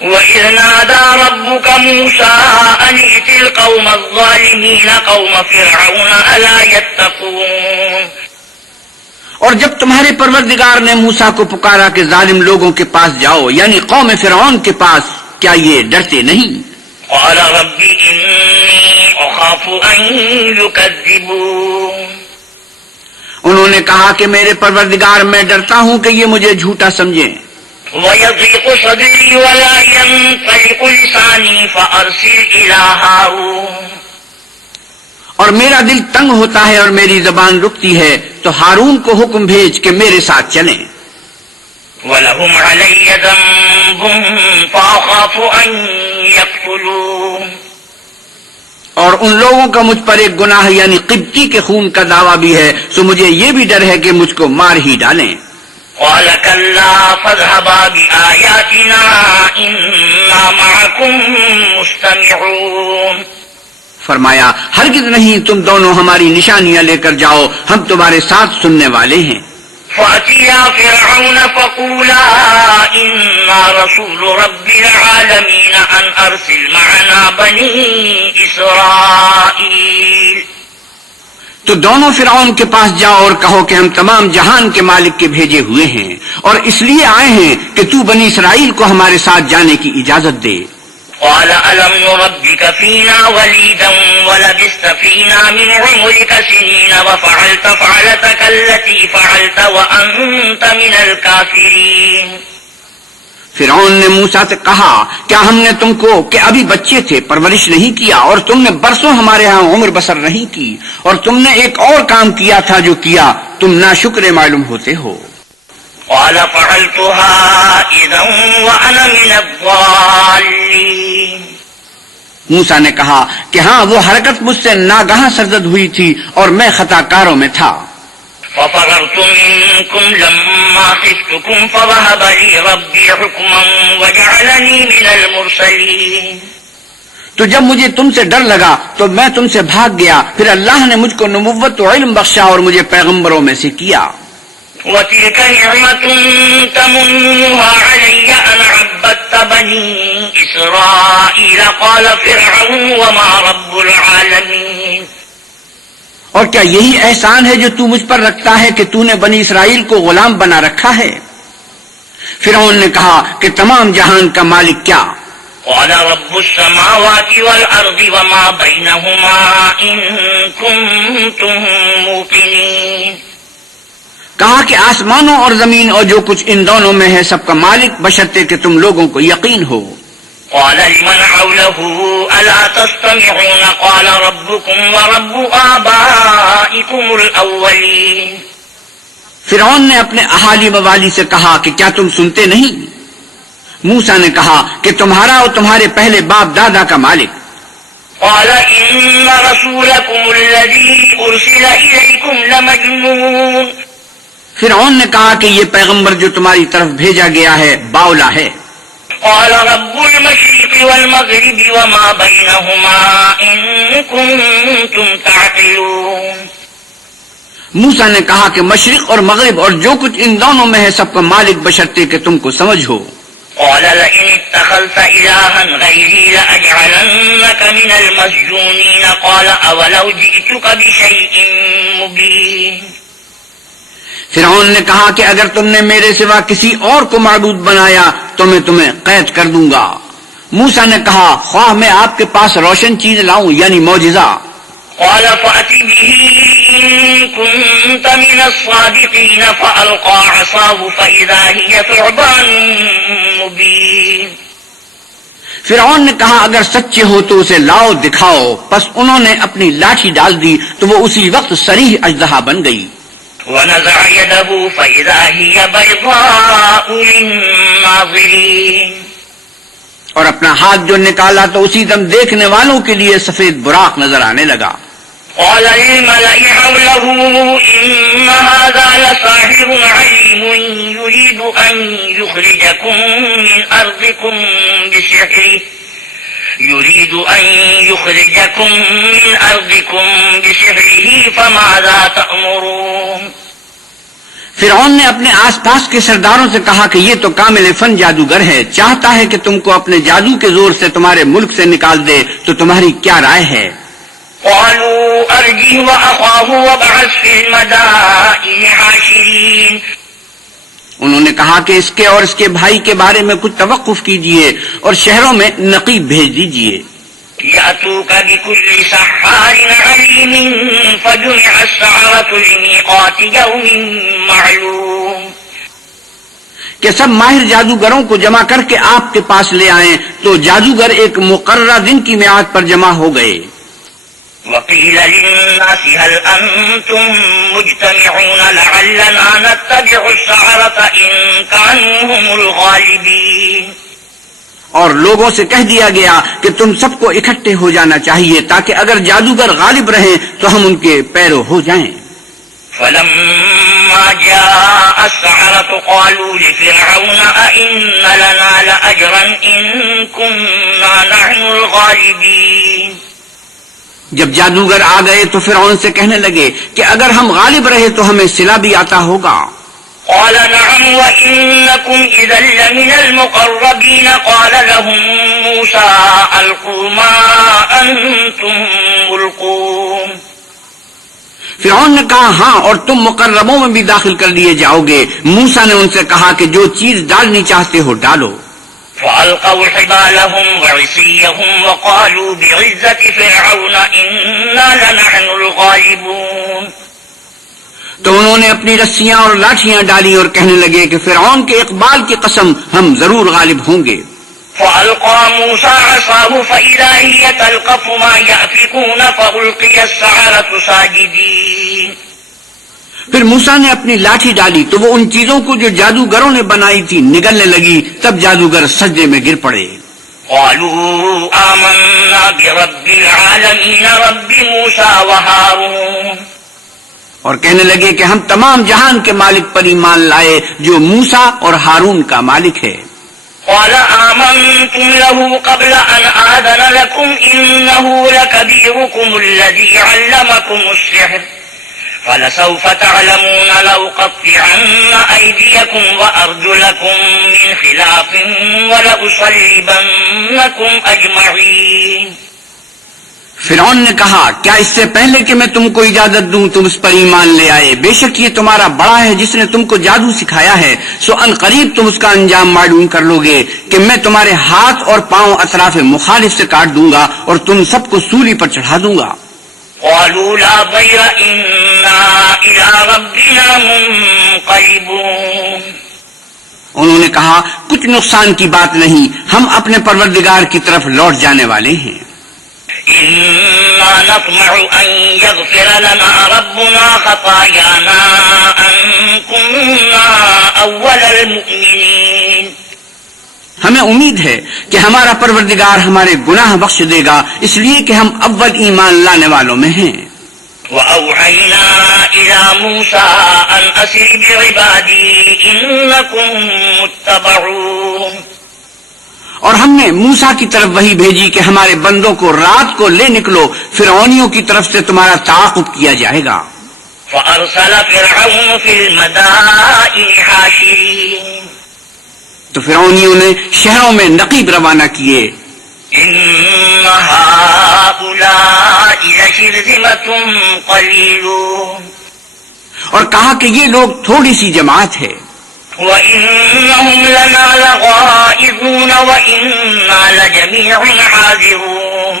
وَإِذْ نَادَى رَبُّكَ مُوسَىٰ أَنِ ائْتِ الْقَوْمَ الظَّالِمِينَ قَوْمَ فِرْعَوْنَ أَلَا يَتَّقُونَ. اور جب تمہارے پروردگار نے موسیٰ کو پکارا کہ ظالم لوگوں کے پاس جاؤ یعنی قوم فرعون کے پاس کیا یہ ڈرتے نہیں. قَالَ رَبِّ إِنِّي أَخَافُ أَن يُكَذِّبُونِ. انہوں نے کہا کہ میرے پروردگار میں ڈرتا ہوں کہ یہ مجھے جھوٹا سمجھیں. وَيَضِيقُ صَدْرِي وَلَا يَنطَلِقُ لِسَانِي فَأَرْسِلْ إِلَىٰ هَارُونَ. اور میرا دل تنگ ہوتا ہے اور میری زبان رکتی ہے تو ہارون کو حکم بھیج کہ میرے ساتھ چلیں. وَلَهُمْ عَلَيَّ ذَنبٌ فَأَخَافُ أَن يَقْتُلُونِ، اور ان لوگوں کا مجھ پر ایک گناہ یعنی قبطی کے خون کا دعویٰ بھی ہے، سو مجھے یہ بھی ڈر ہے کہ مجھ کو مار ہی ڈالیں۔ قَالَ كَلَّا فَاذْهَبَا بِآيَاتِنَا إِنَّا مَعَكُمْ مُسْتَمِعُونَ، فرمایا ہرگز نہیں، تم دونوں ہماری نشانیاں لے کر جاؤ، ہم تمہارے ساتھ سننے والے ہیں۔ فَأْتِيَا فِرْعَوْنَ فَقُولَا إِنَّا رَسُولُ رَبِّ الْعَالَمِينَ أَنْ أَرْسِلْ مَعَنَا بَنِي إِسْرَائِيلَ، تو دونوں فرعون کے پاس جاؤ اور کہو کہ ہم تمام جہان کے مالک کے بھیجے ہوئے ہیں، اور اس لیے آئے ہیں کہ تو بنی اسرائیل کو ہمارے ساتھ جانے کی اجازت دے۔ قال ألم نربك فينا وليدا ولبثت فينا من عمرك سنين وفعلت فعلتك التي فعلت وأنت من الكافرين۔ فرعون نے موسیٰ سے کہا کیا ہم نے تم کو کہ ابھی بچے تھے پرورش نہیں کیا، اور تم نے برسوں ہمارے ہاں عمر بسر نہیں کی، اور تم نے ایک اور کام کیا تھا جو کیا تم ناشکر معلوم ہوتے ہو۔ قال فعلتها إذا وأنا من الضالين، موسیٰ نے کہا کہ ہاں وہ حرکت مجھ سے ناگہاں سرزد ہوئی تھی اور میں خطا کاروں میں تھا۔ ففررت منكم لما خفتكم فوهب لي ربي حكما وجعلني من المرسلين، تو جب مجھے تم سے ڈر لگا تو میں تم سے بھاگ گیا، پھر اللہ نے مجھ کو نبوت و علم بخشا اور مجھے پیغمبروں میں سے کیا۔ وَتِلْكَ نِعْمَةٌ تَمُنُّهَا عَلَيَّ أَنْ عَبَّدتَّ بَنِي إِسْرَائِيلَ قَالَ فِرْعَوْنُ وَمَا رَبُّ الْعَالَمِينَ، اور کیا یہی احسان ہے جو تو مجھ پر رکھتا ہے کہ تو نے بنی اسرائیل کو غلام بنا رکھا ہے؟ فرعون نے کہا کہ تمام جہان کا مالک کیا؟ قال رب السماوات والأرض وما بينهما إن كنتم موقنين، کہا کہ آسمانوں اور زمین اور جو کچھ ان دونوں میں ہے سب کا مالک بشرطے کہ تم لوگوں کو یقین ہو۔ قال لمن حوله ألا تستمعون قال ربكم ورب آبائكم الأولين، فرعون نے اپنے اہالی موالی سے کہا کہ کیا تم سنتے نہیں؟ موسیٰ نے کہا کہ تمہارا اور تمہارے پہلے باپ دادا کا مالک۔ قال إن رسولكم الذي أرسل إليكم لمجنون، فرعون نے کہا کہ یہ پیغمبر جو تمہاری طرف بھیجا گیا ہے باولا ہے۔ قال رب المشرق والمغرب وما بينهما إن كنتم تعقلون، موسیٰ نے کہا کہ مشرق اور مغرب اور جو کچھ ان دونوں میں ہے سب کا مالک بشرطے کہ تم کو سمجھ ہو۔ قال لئن اتخذت إلها غيري لأجعلنك من المسجونين قال أولو جئتك بشيء مبين، فرعون نے کہا کہ اگر تم نے میرے سوا کسی اور کو معبود بنایا تو میں تمہیں قید کر دوں گا۔ موسیٰ نے کہا خواہ میں آپ کے پاس روشن چیز لاؤں یعنی معجزہ۔ قال فأت به إن كنت من الصادقين فألقى عصاه فإذا هي ثعبان مبين، فرعون نے کہا اگر سچے ہو تو اسے لاؤ دکھاؤ، پس انہوں نے اپنی لاٹھی ڈال دی تو وہ اسی وقت صریح اژدہا بن گئی۔ ونزع يده فإذا هي بيضاء للناظرين، اور اپنا ہاتھ جو نکالا تو اسی دم دیکھنے والوں کے لیے سفید براق نظر آنے لگا۔ قال للملأ حوله إن هذا لساحر عليم يريد أن يخرجكم من أرضكم بسحره فماذا تأمرون، فرعون نے اپنے آس پاس کے سرداروں سے کہا کہ یہ تو کامل فن جادوگر ہے، چاہتا ہے کہ تم کو اپنے جادو کے زور سے تمہارے ملک سے نکال دے، تو تمہاری کیا رائے ہے؟ قالوا أرجه وأخاه وابعث في المدائن حاشرين، انہوں نے کہا کہ اس کے اور اس کے بھائی کے بارے میں کچھ توقف کیجئے اور شہروں میں نقیب بھیج دیجئے۔ يأتوك بكل سحار عليم فجمع السحرة لميقات يوم معلوم، کہ سب ماہر جادوگروں کو جمع کر کے آپ کے پاس لے آئیں، تو جادوگر ایک مقررہ دن کی میعاد پر جمع ہو گئے۔ وقيل للناس هل أنتم مجتمعون لعلنا نتبع السحرة إن كانوا هم الغالبين. اور لوگوں سے کہہ دیا گیا کہ تم سب کو اکٹھے ہو جانا چاہیے تاکہ اگر جادوگر غالب رہیں تو ہم ان کے پیرو ہو جائیں. فلما جاء السحرة قالوا لفرعون أئن لنا لأجرا إن كنا نحن الغالبين. جب جادوگر آ گئے تو فرعون سے کہنے لگے کہ اگر ہم غالب رہے تو ہمیں صلہ بھی آتا ہوگا. قال نعم وإنكم إذا لمن المقربين. قال لهم موسى ألقوا ما أنتم ملقون. فرعون نے کہا ہاں اور تم مقربوں میں بھی داخل کر لیے جاؤ گے. موسیٰ نے ان سے کہا کہ جو چیز ڈالنی چاہتے ہو ڈالو. فألقوا حبالهم وعصيهم وقالوا بعزة فرعون إنا لنحن الغالبون. تو انہوں نے اپنی رسیاں اور لاٹھیاں ڈالی اور کہنے لگے کہ فرعون کے اقبال کی قسم ہم ضرور غالب ہوں گے. فألقى موسى عصاه فإذا هي تلقف ما يأفكون فألقي السحرة ساجدين. پھر موسیٰ نے اپنی لاٹھی ڈالی تو وہ ان چیزوں کو جو جادوگروں نے بنائی تھی نگلنے لگی. تب جادوگر سجدے میں گر پڑے. قالوا آمنا برب العالمين رب موسى وهارون. اور کہنے لگے کہ ہم تمام جہان کے مالک پر ایمان لائے جو موسیٰ اور ہارون کا مالک ہے. قال آمنتم له قبل أن آذن لكم إنه لكبيركم الذي علمكم السحر فلسوف تعلمون لأقطعن أيديكم وأرجلكم من خلاف ولأصلبنكم أجمعين. فرعون نے کہا کیا اس سے پہلے کہ میں تم کو اجازت دوں تم اس پر ایمان لے آئے؟ بے شک یہ تمہارا بڑا ہے جس نے تم کو جادو سکھایا ہے. سو ان قریب تم اس کا انجام معلوم کر لو گے کہ میں تمہارے ہاتھ اور پاؤں اطراف مخالف سے کاٹ دوں گا اور تم سب کو سولی پر چڑھا دوں گا. قالوا لا ضير إنا إلى ربنا منقلبون. انہوں نے کہا کچھ نقصان کی بات نہیں، ہم اپنے پروردگار کی طرف لوٹ جانے والے ہیں. إنا نطمع أن يغفر لنا ربنا خطايانا أن كنا أول المؤمنين. ہمیں امید ہے کہ ہمارا پروردگار ہمارے گناہ بخش دے گا اس لیے کہ ہم اول ایمان لانے والوں میں ہیں. وأوحينا إلى موسى أن أسر بعبادي إنكم متبعون. اور ہم نے موسیٰ کی طرف وحی بھیجی کہ ہمارے بندوں کو رات کو لے نکلو، فرعونیوں کی طرف سے تمہارا تعاقب کیا جائے گا. فأرسل فرعون في المدائن حاشرين. تو فرعونیوں نے شہروں میں نقیب روانہ کیے. إن هؤلاء لشرذمة قليلون. اور کہا کہ یہ لوگ تھوڑی سی جماعت ہے. وَإِنَّهُمْ لَنَا لَغَائِظُونَ وَإِنَّا لَجَمِيعٌ حَاذِرُونَ.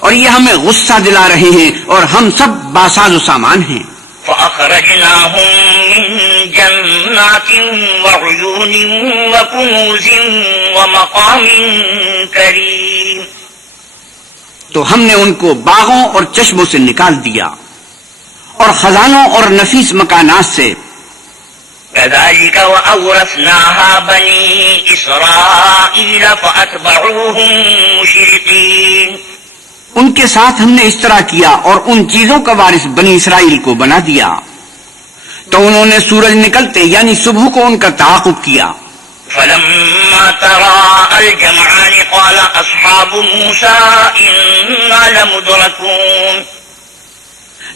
اور یہ ہمیں غصہ دلا رہے ہیں اور ہم سب باساز و سامان ہیں. فَأَخْرَجْنَاهُمْ مِنْ جَنَّاتٍ وَعُيُونٍ وَكُنُوزٍ وَمَقَامٍ كَرِيمٍ. تو ہم نے ان کو باغوں اور چشموں سے نکال دیا اور خزانوں اور نفیس مکانات سے. كذلك وأورثناها بني إسرائيل فأتبعوهم مشرقين. ان کے ساتھ ہم نے اس طرح کیا اور ان چیزوں کا وارث بنی اسرائیل کو بنا دیا. تو انہوں نے سورج نکلتے یعنی صبح کو ان کا تعاقب کیا. فلما تراءى الجمعان قال أصحاب موسى إنا لمدركون.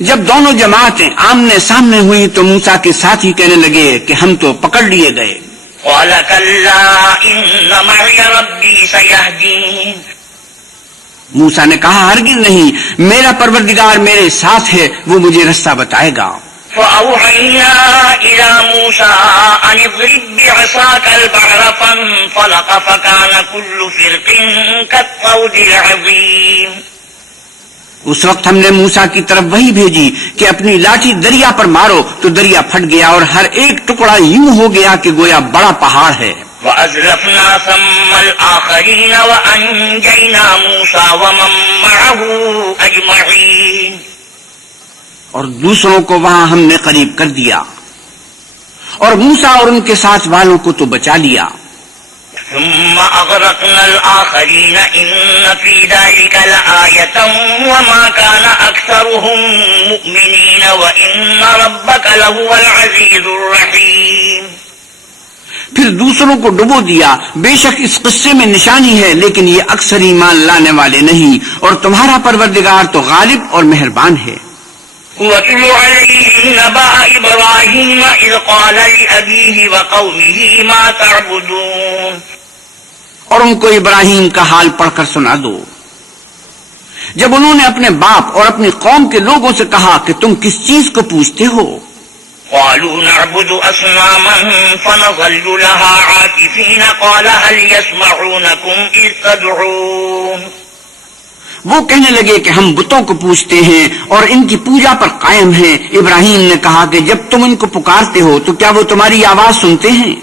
جب دونوں جماعتیں آمنے سامنے ہوئی تو موسیٰ کے ساتھی کہنے لگے کہ ہم تو پکڑ لیے گئے. قال كلا إن معي ربي سيهدين. موسیٰ نے کہا ہرگز نہیں، میرا پروردگار میرے ساتھ ہے، وہ مجھے رستہ بتائے گا. فأوحينا إلى موسى أن اضرب بعصاك البحر فانفلق فكان كل فرق كالطود العظيم. اس وقت ہم نے موسیٰ کی طرف وہی بھیجی کہ اپنی لاٹھی دریا پر مارو تو دریا پھٹ گیا اور ہر ایک ٹکڑا یوں ہو گیا کہ گویا بڑا پہاڑ ہے. وأزلفنا ثم الآخرين وأنجينا موسى ومن معه أجمعين. اور دوسروں کو وہاں ہم نے قریب کر دیا اور موسیٰ اور ان کے ساتھ والوں کو تو بچا لیا. ثم أغرقنا الآخرين إن في ذلك لآية وما كان أكثرهم مؤمنين وإن ربك لهو العزيز الرحيم. پھر دوسروں کو ڈبو دیا. بے شک اس قصے میں نشانی ہے لیکن یہ اکثر ایمان لانے والے نہیں، اور تمہارا پروردگار تو غالب اور مہربان ہے. وَاتْلُ عَلَيْهِمْ نَبَأَ إِبْرَاهِيمَ إِذْ قَالَ لِأَبِيهِ وَقَوْمِهِ مَا تَعْبُدُونَ. اور ان کو ابراہیم کا حال پڑھ کر سنا دو جب انہوں نے اپنے باپ اور اپنی قوم کے لوگوں سے کہا کہ تم کس چیز کو پوجتے ہو. قالوا نعبد أصناما فنظل لها عاكفين قال هل يسمعونكم إذ تدعون. وہ کہنے لگے کہ ہم بتوں کو پوجتے ہیں اور ان کی پوجا پر قائم ہیں. ابراہیم نے کہا کہ جب تم ان کو پکارتے ہو تو کیا وہ تمہاری آواز سنتے ہیں؟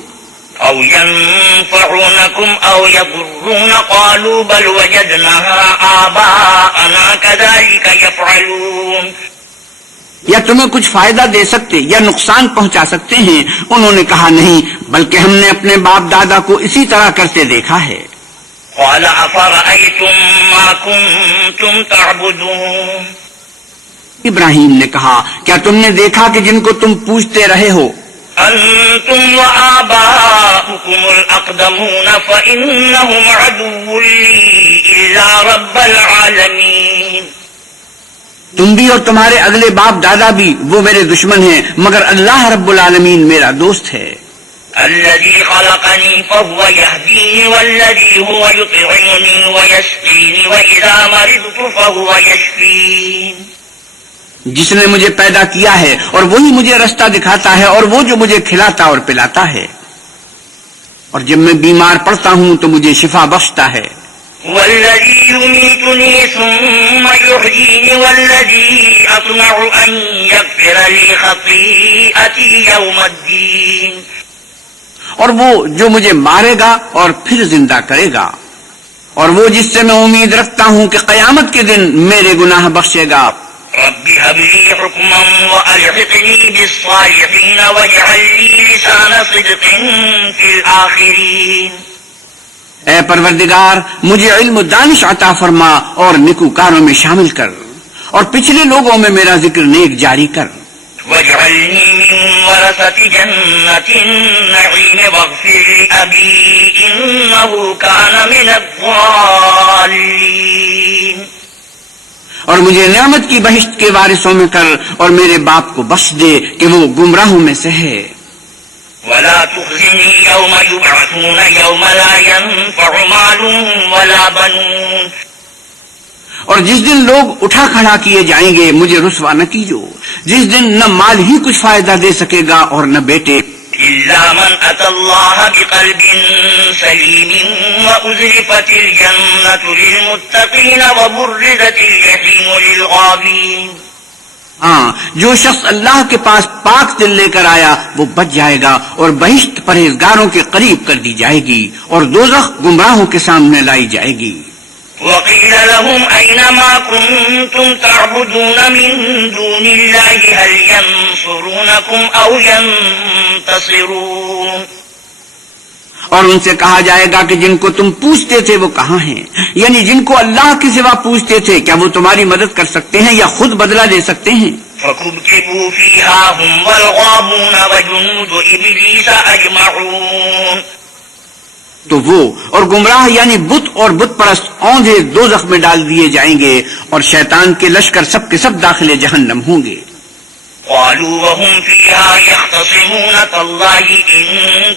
أو ينفعونكم أو يضرون قالوا بل وجدنا آباءنا كذلك يفعلون. یا تمہیں کچھ فائدہ دے سکتے یا نقصان پہنچا سکتے ہیں؟ انہوں نے کہا نہیں، بلکہ ہم نے اپنے باپ دادا کو اسی طرح کرتے دیکھا ہے. قال أفرأيتم ما كنتم تعبدون. ابراہیم نے کہا کیا تم نے دیکھا کہ جن کو تم پوجتے رہے ہو؟ أنتم وآباؤكم الأقدمون فإنهم عدو لي إلا رب العالمين. تم بھی اور تمہارے اگلے باپ دادا بھی وہ میرے دشمن ہیں مگر اللہ رب العالمین میرا دوست ہے. الذي خلقني فهو يهديني والذي هو يطعمني ويسقيني وإذا مرضت فهو يشفين. جس نے مجھے پیدا کیا ہے اور وہی مجھے رستہ دکھاتا ہے اور وہ جو مجھے کھلاتا اور پلاتا ہے، اور جب میں بیمار پڑتا ہوں تو مجھے شفا بخشتا ہے. والذي يميتني ثم يحييني والذي أطمع أن يغفر لي خطيئتي يوم الدين. اور وہ جو مجھے مارے گا اور پھر زندہ کرے گا، اور وہ جس سے میں امید رکھتا ہوں کہ قیامت کے دن میرے گناہ بخشے گا. رب هب لي حكما وألحقني بالصالحين واجعل لي لسان صدق في الآخرين. اے پروردگار مجھے علم و دانش عطا فرما اور نیکوکاروں میں شامل کر، اور پچھلے لوگوں میں میرا ذکر نیک جاری کر. واجعلني من ورثة جنة النعيم واغفر لأبي إنه كان من الضالين. اور مجھے نعمت کی بہشت کے وارثوں میں کر، اور میرے باپ کو بخش دے کہ وہ گمراہوں میں سے ہے. ولا تخزني يوم يبعثون يوم لا ينفع مال ولا بنون. اور جس دن لوگ اٹھا کھڑا کیے جائیں گے مجھے رسوا نہ کیجو، جس دن نہ مال ہی کچھ فائدہ دے سکے گا اور نہ بیٹے. إلا من أتى الله بقلب سليم وأزلفت الجنة للمتقين وبرزت الجحيم للغابين. ہاں، جو شخص اللہ کے پاس پاک دل لے کر آیا وہ بچ جائے گا، اور بہشت پرہیزگاروں کے قریب کر دی جائے گی، اور دوزخ گمراہوں کے سامنے لائی جائے گی. وقيل لهم أين ما كنتم تعبدون من دون الله هل ينصرونكم أو ينتصرون. اور ان سے کہا جائے گا کہ جن کو تم پوچھتے تھے وہ کہاں ہیں، یعنی جن کو اللہ کے سوا پوچھتے تھے کیا وہ تمہاری مدد کر سکتے ہیں یا خود بدلہ لے سکتے ہیں. فكبكبوا فيها هم والغابون وجنود إبليس أجمعون. تو وہ اور گمراہ یعنی بت اور بت پرست اوندھے دوزخ میں ڈال دیے جائیں گے، اور شیطان کے لشکر سب کے سب داخل جہنم ہوں گے. قالوا وهم فيها يختصمون تالله إن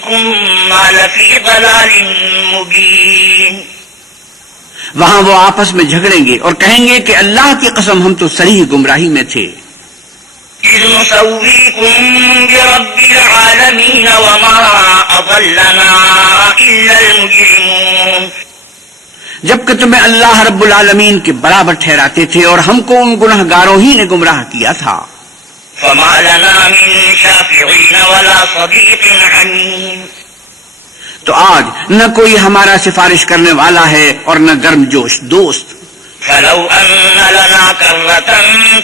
كنا لفي ضلال مبين. وہاں وہ آپس میں جھگڑیں گے اور کہیں گے کہ اللہ کی قسم ہم تو صریح گمراہی میں تھے. إذ نسويكم برب العالمين وما أضلنا إلا المجرمون. جبکہ تمہیں اللہ رب العالمین کے برابر ٹھہراتے تھے اور ہم کو ان گنہگاروں ہی نے گمراہ کیا تھا. فما لنا من شافعين ولا صديق حميم. تو آج نہ کوئی ہمارا سفارش کرنے والا ہے اور نہ گرم جوش دوست. فلو أن لنا كرة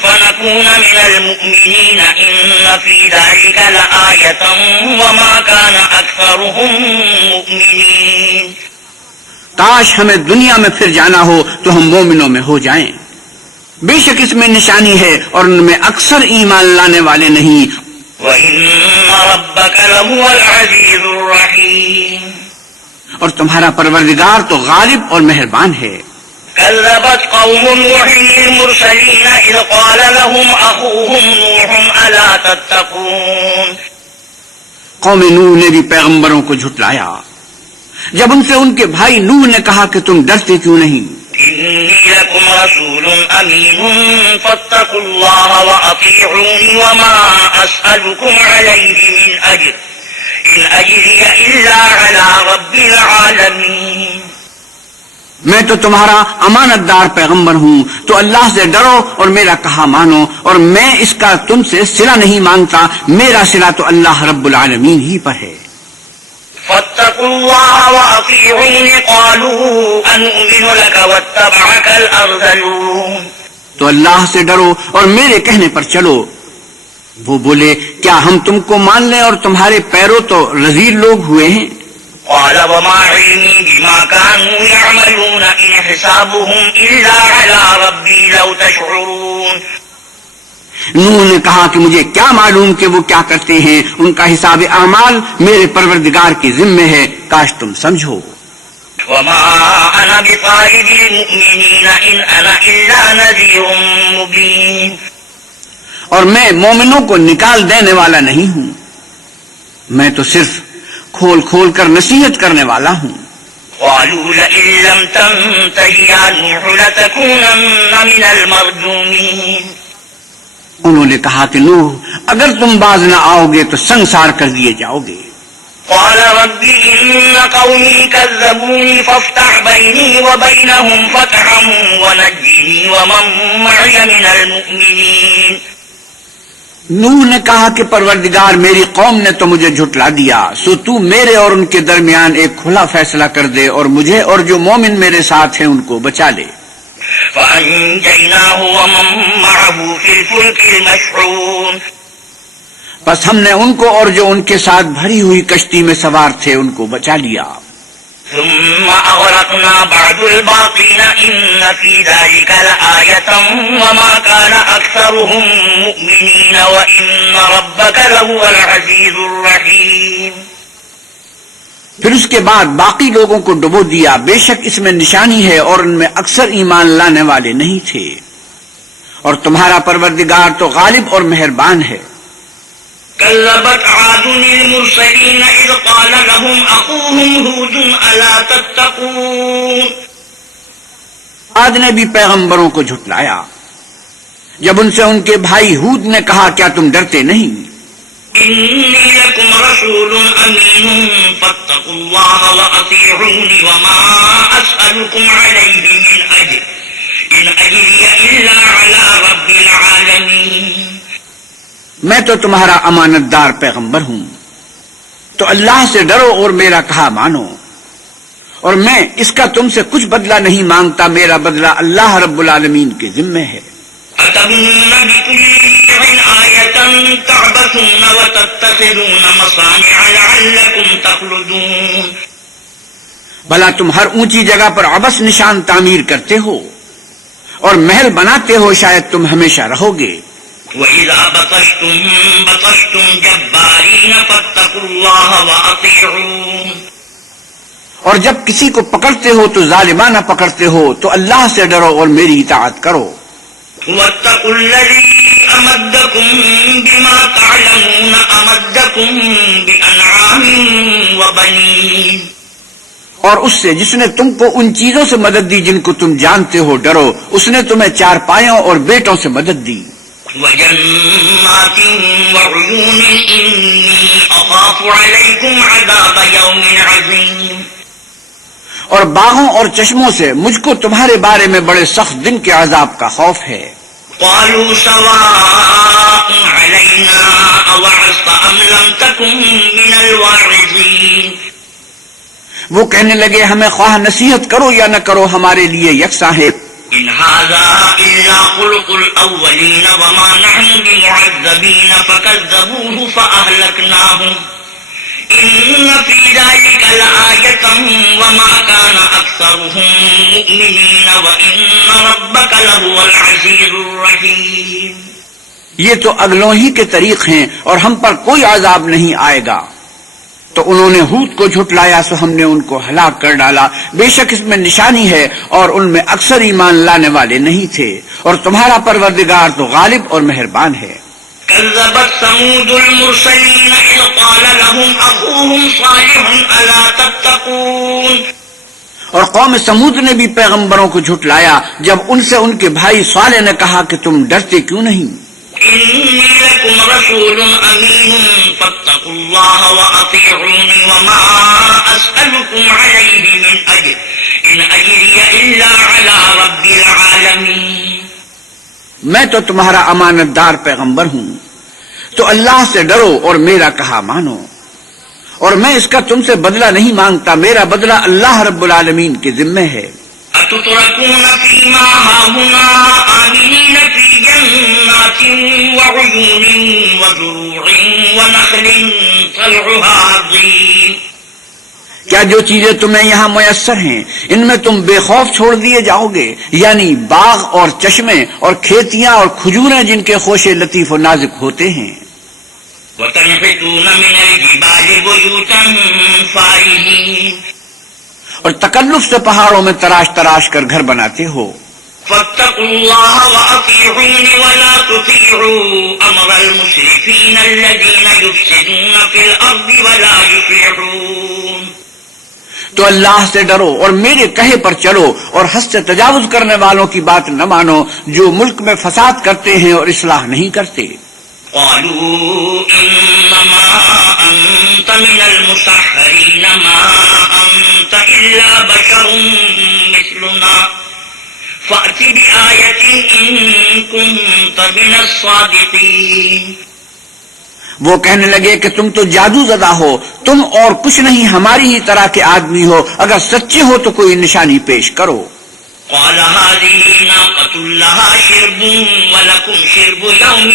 فنكون من المؤمنين إن في ذلك لآية وما كان أكثرهم مؤمنين. کاش ہمیں دنیا میں پھر جانا ہو تو ہم مومنوں میں ہو جائیں. بے شک اس میں نشانی ہے اور ان میں اکثر ایمان لانے والے نہیں. وَإِنَّ رَبَّكَ لَهُوَ الْعَزِيزُ الرَّحِيمُ. اور تمہارا پروردگار تو غالب اور مہربان ہے. كذبت قوم نوح المرسلين إذ قال لهم أخوهم نوح ألا تتقون. قوم نوح نے بھی پیغمبروں کو جھٹلایا جب ان سے ان کے بھائی نوح نے کہا کہ تم ڈرتے کیوں نہیں. إني لكم رسول أمين فاتقوا الله وأطيعوني وما أسألكم عليه من أجر إن أجري إلا على رب العالمين. میں تو تمہارا امانت دار پیغمبر ہوں تو اللہ سے ڈرو اور میرا کہا مانو اور میں اس کا تم سے صلہ نہیں مانگتا. میرا صلہ تو اللہ رب العالمین ہی پر ہے. فاتقوا الله وأطيعوني قالوا أنؤمن لك واتبعك الأرذلون. تو اللہ سے ڈرو اور میرے کہنے پر چلو. وہ بولے کیا ہم تم کو مان لیں اور تمہارے پیرو تو رذیل لوگ ہوئے ہیں. قال وما علمي بما كانوا يعملون إن حسابهم إلا على ربي لو تشعرون. نوح نے کہا کہ مجھے کیا معلوم کہ وہ کیا کرتے ہیں. ان کا حساب اعمال میرے پروردگار کے ذمے ہے. کاش تم سمجھو. وما أنا بطارد المؤمنين إن أنا إلا نذير مبين. اور میں مومنوں کو نکال دینے والا نہیں ہوں. میں تو صرف کھول کھول کر نصیحت کرنے والا ہوں. قالوا لئن لم تنته يا نوح لتكونن من المرجومين. انہوں نے کہا کہ نوح اگر تم باز نہ آؤ گے تو سنسار کر دیے جاؤ گے. قال رب إن قومي كذبوني فافتح بيني وبينهم فتحا ونجني ومن معي من المؤمنين. نوح نے کہا کہ پروردگار میری قوم نے تو مجھے جھٹلا دیا سو تو میرے اور ان کے درمیان ایک کھلا فیصلہ کر دے اور مجھے اور جو مومن میرے ساتھ ہیں ان کو بچا لے. فأنجيناه ومن معه في الفلك المشحون. بس ہم نے ان کو اور جو ان کے ساتھ بھری ہوئی کشتی میں سوار تھے ان کو بچا لیا. ثم أغرقنا بعد الباقين إن في ذلك لآية وما كان أكثرهم مؤمنين وإن ربك لهو العزيز الرحيم. پھر اس کے بعد باقی لوگوں کو ڈبو دیا. بے شک اس میں نشانی ہے اور ان میں اکثر ایمان لانے والے نہیں تھے. اور تمہارا پروردگار تو غالب اور مہربان ہے. كذبت عاد المرسلين إذ قال لهم أخوهم هود ألا تتقون. عاد نے بھی پیغمبروں کو جھٹلایا جب ان سے ان کے بھائی ہود نے کہا کیا تم ڈرتے نہیں. إني لكم رسول أمين فاتقوا الله وأطيعوني وما أسألكم عليه من أجر إن أجري إلا على رب العالمين. میں تو تمہارا امانت دار پیغمبر ہوں تو اللہ سے ڈرو اور میرا کہا مانو اور میں اس کا تم سے کچھ بدلہ نہیں مانگتا. میرا بدلہ اللہ رب العالمین کے ذمے ہے. أتبنون بكل ريع آية تعبثون وتتخذون مصانع لعلكم تخلدون. بھلا تم ہر اونچی جگہ پر عبث نشان تعمیر کرتے ہو اور محل بناتے ہو شاید تم ہمیشہ رہو گے. وَإِذَا بَطَشْتُمْ جَبَّارِينَ فَاتَّقُوا اللَّهَ وَأَطِيعُونِ. اور جب کسی کو پکڑتے ہو تو ظالمانہ پکڑتے ہو تو اللہ سے ڈرو اور میری اطاعت کرو. وَاتَّقُوا الَّذِي أَمَدَّكُم بِمَا تَعْلَمُونَ أَمَدَّكُم بِأَنْعَامٍ وَبَنِينَ. اور اس سے جس نے تم کو ان چیزوں سے مدد دی جن کو تم جانتے ہو ڈرو. اس نے تمہیں چار پایوں اور بیٹوں سے مدد دی. وَجَنَّاتٍ وَعُيُونٍ إِنِّي أَخَافُ عَلَيْكُمْ عَذَابَ يَوْمٍ عَظِيمٍ. اور باغوں اور چشموں سے مجھ کو تمہارے بارے میں بڑے سخت دن کے عذاب کا خوف ہے. قالوا سواء علينا أوعظت أم لم تكن من الواعظين. وہ کہنے لگے ہمیں خواہ نصیحت کرو یا نہ کرو ہمارے لیے یکساں ہے. إن هذا إلا خلق الأولين وما نحن بمعذبين فكذبوه فأهلكناهم إن في ذلك لآية وما كان أكثرهم مؤمنين وإن ربك لهو العزيز الرحيم. یہ تو اگلوں ہی کے طریق ہیں اور ہم پر کوئی عذاب نہیں آئے گا. تو انہوں نے ہود کو جھٹلایا سو ہم نے ان کو ہلاک کر ڈالا. بے شک اس میں نشانی ہے اور ان میں اکثر ایمان لانے والے نہیں تھے اور تمہارا پروردگار تو غالب اور مہربان ہے. كذبت ثمود المرسلين إذ قال لهم أخوهم صالح ألا تتقون. اور قوم سمود نے بھی پیغمبروں کو جھٹلایا جب ان سے ان کے بھائی صالح نے کہا کہ تم ڈرتے کیوں نہیں. إني لكم رسول أمين فاتقوا الله وأطيعوني وما أسألكم عليه من أجر إن أجري إلا على رب العالمين. میں تو تمہارا امانت دار پیغمبر ہوں تو اللہ سے ڈرو اور میرا کہا مانو اور میں اس کا تم سے بدلہ نہیں مانگتا. میرا بدلہ اللہ رب العالمین کے ذمہ ہے. أتتركون فيما هاهنا آمنين في جنات وعيون وزروع ونخل طلعها هضيم. کیا جو چیزیں تمہیں یہاں میسر ہیں ان میں تم بے خوف چھوڑ دیے جاؤ گے، یعنی باغ اور چشمے اور کھیتیاں اور کھجوریں جن کے خوشے لطیف و نازک ہوتے ہیں. وتنحتون من الجبال بيوتا فارهين. اور تکلف سے پہاڑوں میں تراش تراش کر گھر بناتے ہو. فاتقوا الله وأطيعوني ولا تطيعوا أمر المسرفين الذين يفسدون في الأرض ولا يصلحون. تو اللہ سے ڈرو اور میرے کہے پر چلو اور حد سے تجاوز کرنے والوں کی بات نہ مانو جو ملک میں فساد کرتے ہیں اور اصلاح نہیں کرتے. قالوا إنما أنت من المسحرين ما أنت إلا بشر مثلنا فأت بآية إن كنت من الصادقين. وہ کہنے لگے کہ تم تو جادو زدہ ہو، تم اور کچھ نہیں ہماری ہی طرح کے آدمی ہو، اگر سچے ہو تو کوئی نشانی پیش کرو. قال هذه ناقة لها شرب ولكم شرب يوم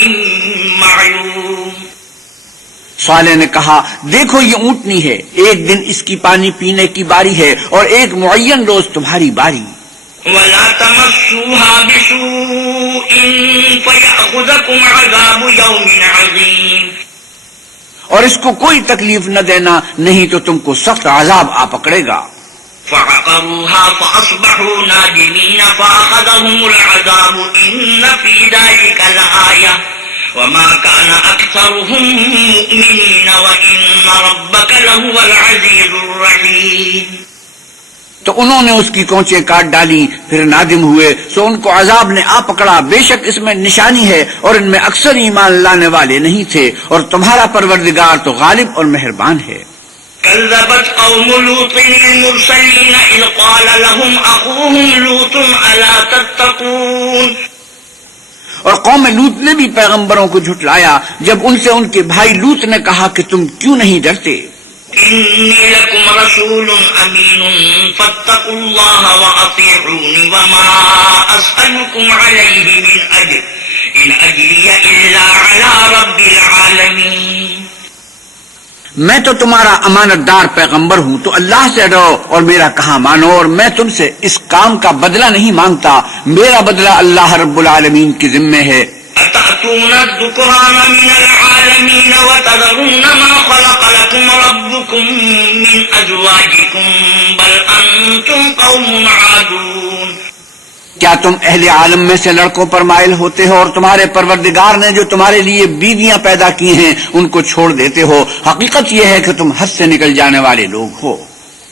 معلوم. صالح نے کہا دیکھو یہ اونٹنی ہے، ایک دن اس کی پانی پینے کی باری ہے اور ایک معین روز تمہاری باری. ولا تمسوها بسوء فيأخذكم عذاب يوم عظيم. اور اس کو کوئی تکلیف نہ دینا نہیں تو تم کو سخت عذاب آ پکڑے گا. فعقروها فأصبحوا نادمين فأخذهم العذاب إن في ذلك لآية وما كان أكثرهم مؤمنين وإن ربك لهو العزيز الرحيم. تو انہوں نے اس کی کونچیں کاٹ ڈالی پھر نادم ہوئے سو ان کو عذاب نے آ پکڑا. بے شک اس میں نشانی ہے اور ان میں اکثر ایمان لانے والے نہیں تھے اور تمہارا پروردگار تو غالب اور مہربان ہے. كذبت قوم لوط المرسلين إذ قال لهم أخوهم لوط ألا تتقون. اور قوم لوط نے بھی پیغمبروں کو جھٹلایا جب ان سے ان کے بھائی لوط نے کہا کہ تم کیوں نہیں ڈرتے. إني لكم رسول أمين فاتقوا الله وأطيعوني وما أسألكم عليه من أجر إن أجري إلا على رب العالمين. میں تو تمہارا امانت دار پیغمبر ہوں تو اللہ سے ڈرو اور میرا کہا مانو اور میں تم سے اس کام کا بدلہ نہیں مانگتا. میرا بدلہ اللہ رب العالمین کے ذمہ ہے. أتأتون الذكران من العالمين وتذرون ما خلق لكم ربكم من أزواجكم بل أنتم قوم عادون. کیا تم اہل عالم میں سے لڑکوں پر مائل ہوتے ہو اور تمہارے پروردگار نے جو تمہارے لیے بیویاں پیدا کی ہیں ان کو چھوڑ دیتے ہو؟ حقیقت یہ ہے کہ تم حد سے نکل جانے والے لوگ ہو.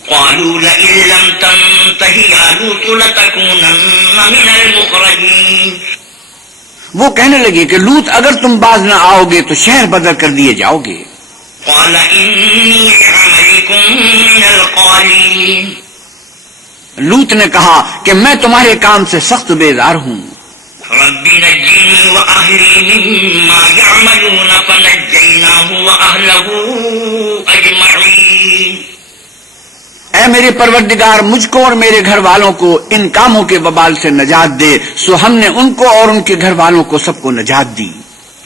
قالوا لئن لم تنته يا لوط لتكونن من المخرجين. وہ کہنے لگے کہ لوط اگر تم باز نہ آؤ گے تو شہر بدر کر دیے جاؤ گے. قال إني لعملكم من القالين. لوط نے کہا کہ میں تمہارے کام سے سخت بیزار ہوں. رب نجني وأهلي مما يعملون فنجيناه وأهله أجمعين. اے میرے پروردگار مجھ کو اور میرے گھر والوں کو ان کاموں کے وبال سے نجات دے. سو ہم نے ان کو اور ان کے گھر والوں کو سب کو نجات دی.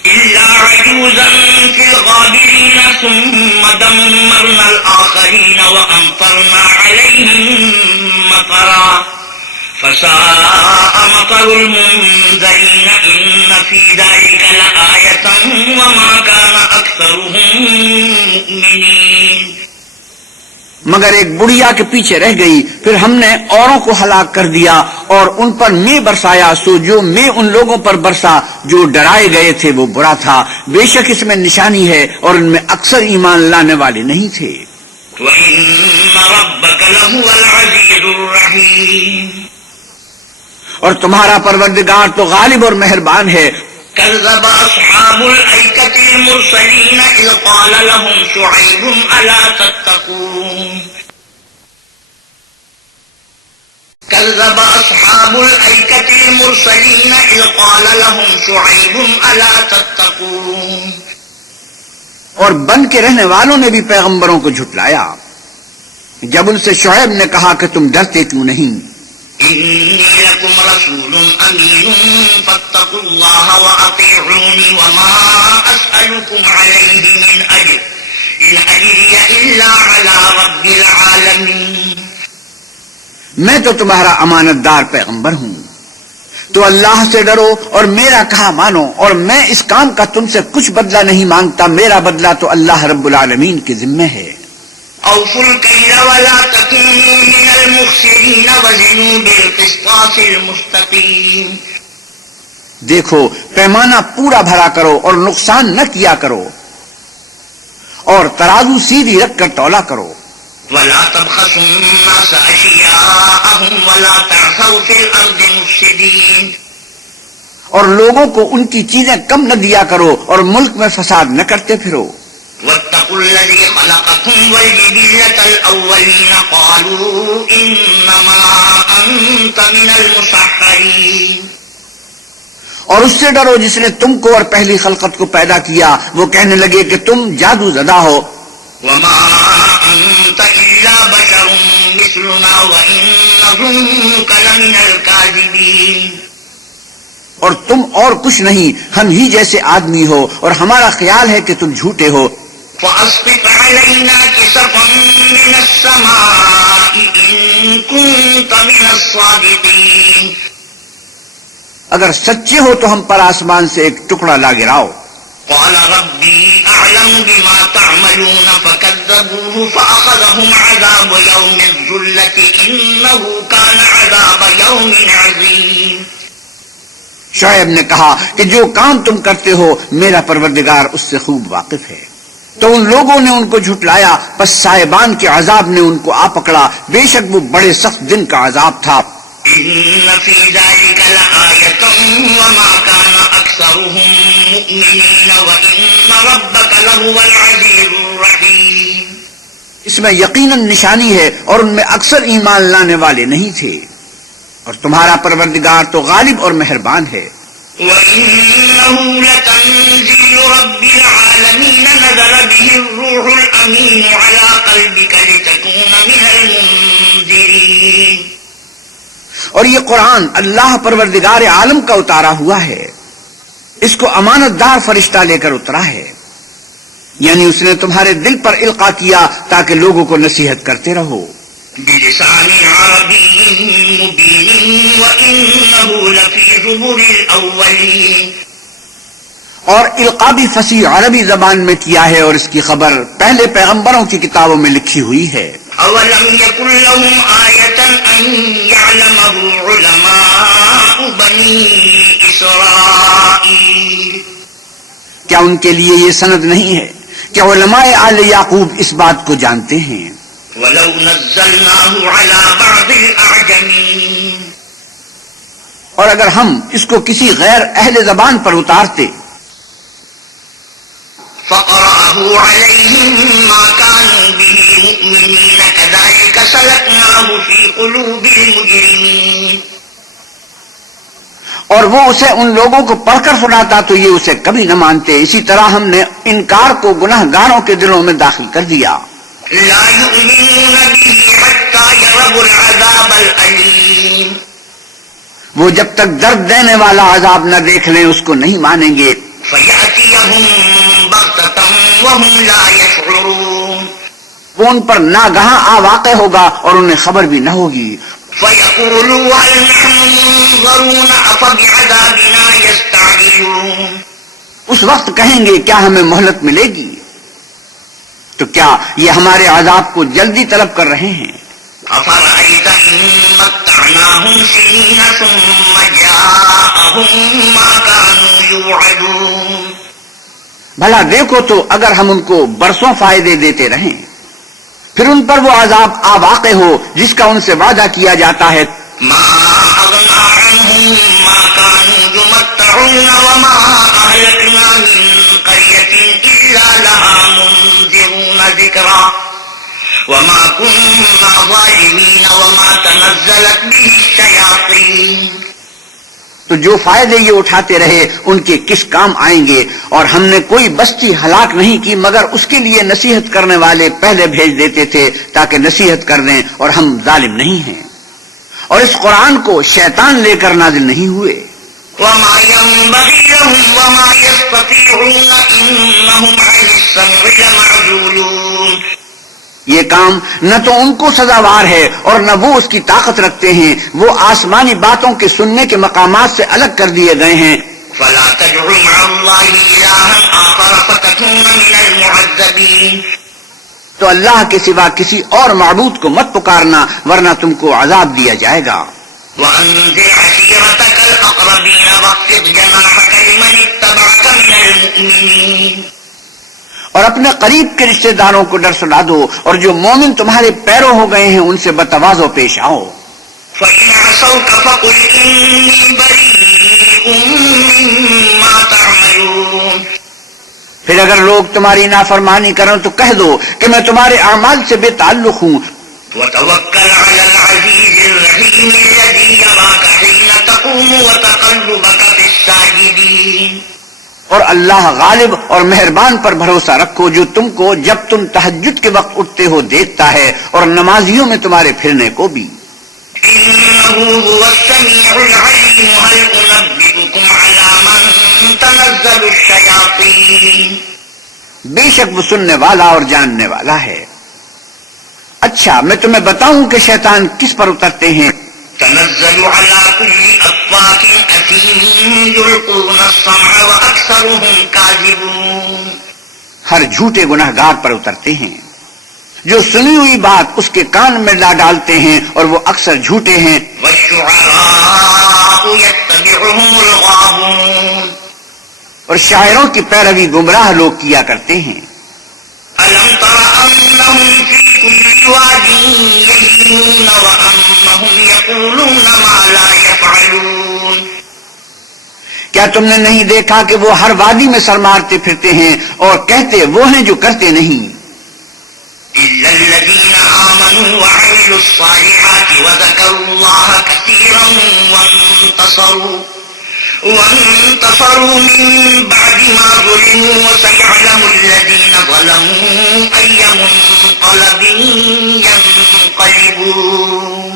إلا عجوزا في الغابرين ثم دمرنا الآخرين وأمطرنا عليهم مطرا فساء مطر المنذرين إن في ذلك لآية وما كان أكثرهم مؤمنين. مگر ایک بڑھیا کے پیچھے رہ گئی. پھر ہم نے اوروں کو ہلاک کر دیا اور ان پر میں برسایا. سو جو میں ان لوگوں پر برسا جو ڈرائے گئے تھے وہ برا تھا. بے شک اس میں نشانی ہے اور ان میں اکثر ایمان لانے والے نہیں تھے. وَإِنَّ رَبَّكَ لَهُوَ الْعَزِيزُ الرَّحِيمُ. اور تمہارا پروردگار تو غالب اور مہربان ہے. كذب أصحاب الأيكة المرسلين إذ قال لهم شعيب ألا تتقون. كذب أصحاب الأيكة المرسلين إذ قال لهم شعيب ألا تتقون. اور بن کے رہنے والوں نے بھی پیغمبروں کو جھٹلایا جب ان سے شعیب نے کہا کہ تم ڈرتے کیوں نہیں. إني لكم رسول أمين فاتقوا الله وأطيعوني وما أسألكم عليه من أجر إن أجري إلا على رب العالمين. میں تو تمہارا امانت دار پیغمبر ہوں تو اللہ سے ڈرو اور میرا کہا مانو اور میں اس کام کا تم سے کچھ بدلہ نہیں مانگتا. میرا بدلہ تو اللہ رب العالمین کے ذمہ ہے. أوفوا الكيل ولا تكونوا من المخسرين وزنوا بالقسطاس المستقيم. دیکھو پیمانہ پورا بھرا کرو اور نقصان نہ کیا کرو اور ترازو سیدھی رکھ کر تولا کرو. ولا تبخسوا الناس أشياءهم ولا تعثوا في الأرض مفسدين. اور لوگوں کو ان کی چیزیں کم نہ دیا کرو اور ملک میں فساد نہ کرتے پھرو. واتقوا الذي خلقكم والجبلة الأولين قالوا إنما أنت من المسحرين. اور اس سے ڈرو جس نے تم کو اور پہلی خلقت کو پیدا کیا. وہ کہنے لگے کہ تم جادو زدہ ہو. وما أنت إلا بشر مثلنا وإن نظنك لمن الكاذبين. اور تم اور کچھ نہیں ہم ہی جیسے آدمی ہو اور ہمارا خیال ہے کہ تم جھوٹے ہو. فأسقط علينا كسفا من السماء إن كنت من الصادقين. اگر سچے ہو تو ہم پر آسمان سے ایک ٹکڑا لا گراؤ. قال ربي أعلم بما تعملون فكذبوه فأخذهم عذاب يوم الذلة إنه كان عذاب يوم عظيم. شعیب نے کہا کہ جو کام تم کرتے ہو میرا پروردگار اس سے خوب واقف ہے. تو ان لوگوں نے ان کو جھٹلایا پس صاحبان کے عذاب نے ان کو آ پکڑا. بے شک وہ بڑے سخت دن کا عذاب تھا. إن في ذلك لآية وما كان أكثرهم مؤمنين وإن ربك لهو العزيز الرحيم. اس میں یقیناً نشانی ہے اور ان میں اکثر ایمان لانے والے نہیں تھے اور تمہارا پروردگار تو غالب اور مہربان ہے. وَإِنَّهُ لَتَنزِيلُ رَبِّ الْعَالَمِينَ نَزَلَ بِهِ الرُّوحُ الْأَمِينُ عَلَى قَلْبِكَ لِتَكُونَ مِنَ الْمُنذِرِينَ. اور یہ قرآن اللہ پروردگار عالم کا اتارا ہوا ہے. اس کو امانت دار فرشتہ لے کر اترا ہے. یعنی اس نے تمہارے دل پر القاء کیا تاکہ لوگوں کو نصیحت کرتے رہو. بلسان عربي مبين وإنه لفي زبر الأولين. اور القاء بھی فصیح عربی زبان میں کیا ہے اور اس کی خبر پہلے پیغمبروں کی کتابوں میں لکھی ہوئی ہے. أولم يكن لهم آية أن يعلمه علماء بني إسرائيل. کیا ان کے لیے یہ سند نہیں ہے کہ علماء آل یعقوب اس بات کو جانتے ہیں. ولو نزلناه على بعض الأعجمين. اور اگر ہم اس کو کسی غیر اہل زبان پر اتارتے فقرأه عليهم ما كانوا به مؤمنين كذلك سلكناه في قلوب المجرمين. اور وہ اسے ان لوگوں کو پڑھ کر سناتا تو یہ اسے کبھی نہ مانتے. اسی طرح ہم نے انکار کو گناہ گاروں کے دلوں میں داخل کر دیا. لا يؤمنون به حتى يروا العذاب الأليم. وہ جب تک درد دینے والا عذاب نہ دیکھ لیں اس کو نہیں مانیں گے. فيأتيهم بغتة وهم لا يشعرون. وہ ان پر ناگہاں آ واقع ہوگا اور انہیں خبر بھی نہ ہوگی. فيقولوا هل نحن منظرون أفبعذابنا يستعجلون. اس وقت کہیں گے کیا ہمیں مہلت ملے گی؟ تو کیا یہ ہمارے عذاب کو جلدی طلب کر رہے ہیں؟ أفرأيت إن متعناهم سنين ثم جاءهم ما كانوا يوعدون. بھلا دیکھو تو اگر ہم ان کو برسوں فائدے دیتے رہیں پھر ان پر وہ عذاب آ واقع ہو جس کا ان سے وعدہ کیا جاتا ہے. ما أغنى عنهم ما كانوا يمتعون وما أهلكنا من قرية إلا لها منذرون ذكرا وما كنا ظالمين وما تنزلت به الشياطين. تو جو فائدے یہ اٹھاتے رہے ان کے کس کام آئیں گے؟ اور ہم نے کوئی بستی ہلاک نہیں کی مگر اس کے لیے نصیحت کرنے والے پہلے بھیج دیتے تھے تاکہ نصیحت کر دیں، اور ہم ظالم نہیں ہیں. اور اس قرآن کو شیطان لے کر نازل نہیں ہوئے. وما ينبغي لهم وما يستطيعون إنهم عن السمع لمعزولون. یہ کام نہ تو ان کو سزاوار ہے اور نہ وہ اس کی طاقت رکھتے ہیں. وہ آسمانی باتوں کے سننے کے مقامات سے الگ کر دیے گئے ہیں. فلا تدع مع الله إلها آخر فتكون من المعذبين. تو اللہ کے سوا کسی اور معبود کو مت پکارنا ورنہ تم کو عذاب دیا جائے گا. وأنذر عشيرتك الأقربين واخفض جناحك لمن اتبعك من المؤمنين. اور اپنے قریب کے رشتہ داروں کو ڈر سنا دو اور جو مومن تمہارے پیرو ہو گئے ہیں ان سے بتواضع پیش آؤ. فإن عصوك فقل إني بريء مما تعملون. پھر اگر لوگ تمہاری نافرمانی کریں تو کہہ دو کہ میں تمہارے اعمال سے بے تعلق ہوں. وتوكل على العزيز الرحيم الذي يراك حين تقوم وتقلبك في الساجدين. اور اللہ غالب اور مہربان پر بھروسہ رکھو جو تم کو جب تم تہجد کے وقت اٹھتے ہو دیکھتا ہے اور نمازیوں میں تمہارے پھرنے کو بھی. إنه هو السميع العليم. هل أنبئكم على من تنزل الشياطين. بے شک وہ سننے والا اور جاننے والا ہے. اچھا میں تمہیں بتاؤں کہ شیطان کس پر اترتے ہیں. تنزل على كل أفاك أثيم يلقون السمع وأكثرهم كاذبون. ہر جھوٹے گناہگار پر اترتے ہیں جو سنی ہوئی بات اس کے کان میں لا ڈالتے ہیں اور وہ اکثر جھوٹے ہیں. والشعراء يتبعهم الغاوون. اور شاعروں کی پیروی گمراہ لوگ کیا کرتے ہیں. ألم تر أنهم في كل واد يهيمون وأنهم يقولون ما لا يفعلون. کیا تم نے نہیں دیکھا کہ وہ ہر وادی میں سر مارتے پھرتے ہیں اور کہتے وہ ہیں جو کرتے نہیں. إلا الذين آمنوا وعملوا الصالحات وذكروا الله كثيرا وانتصروا من بعد ما ظلموا وسيعلم الذين ظلموا أي منقلب ينقلبون.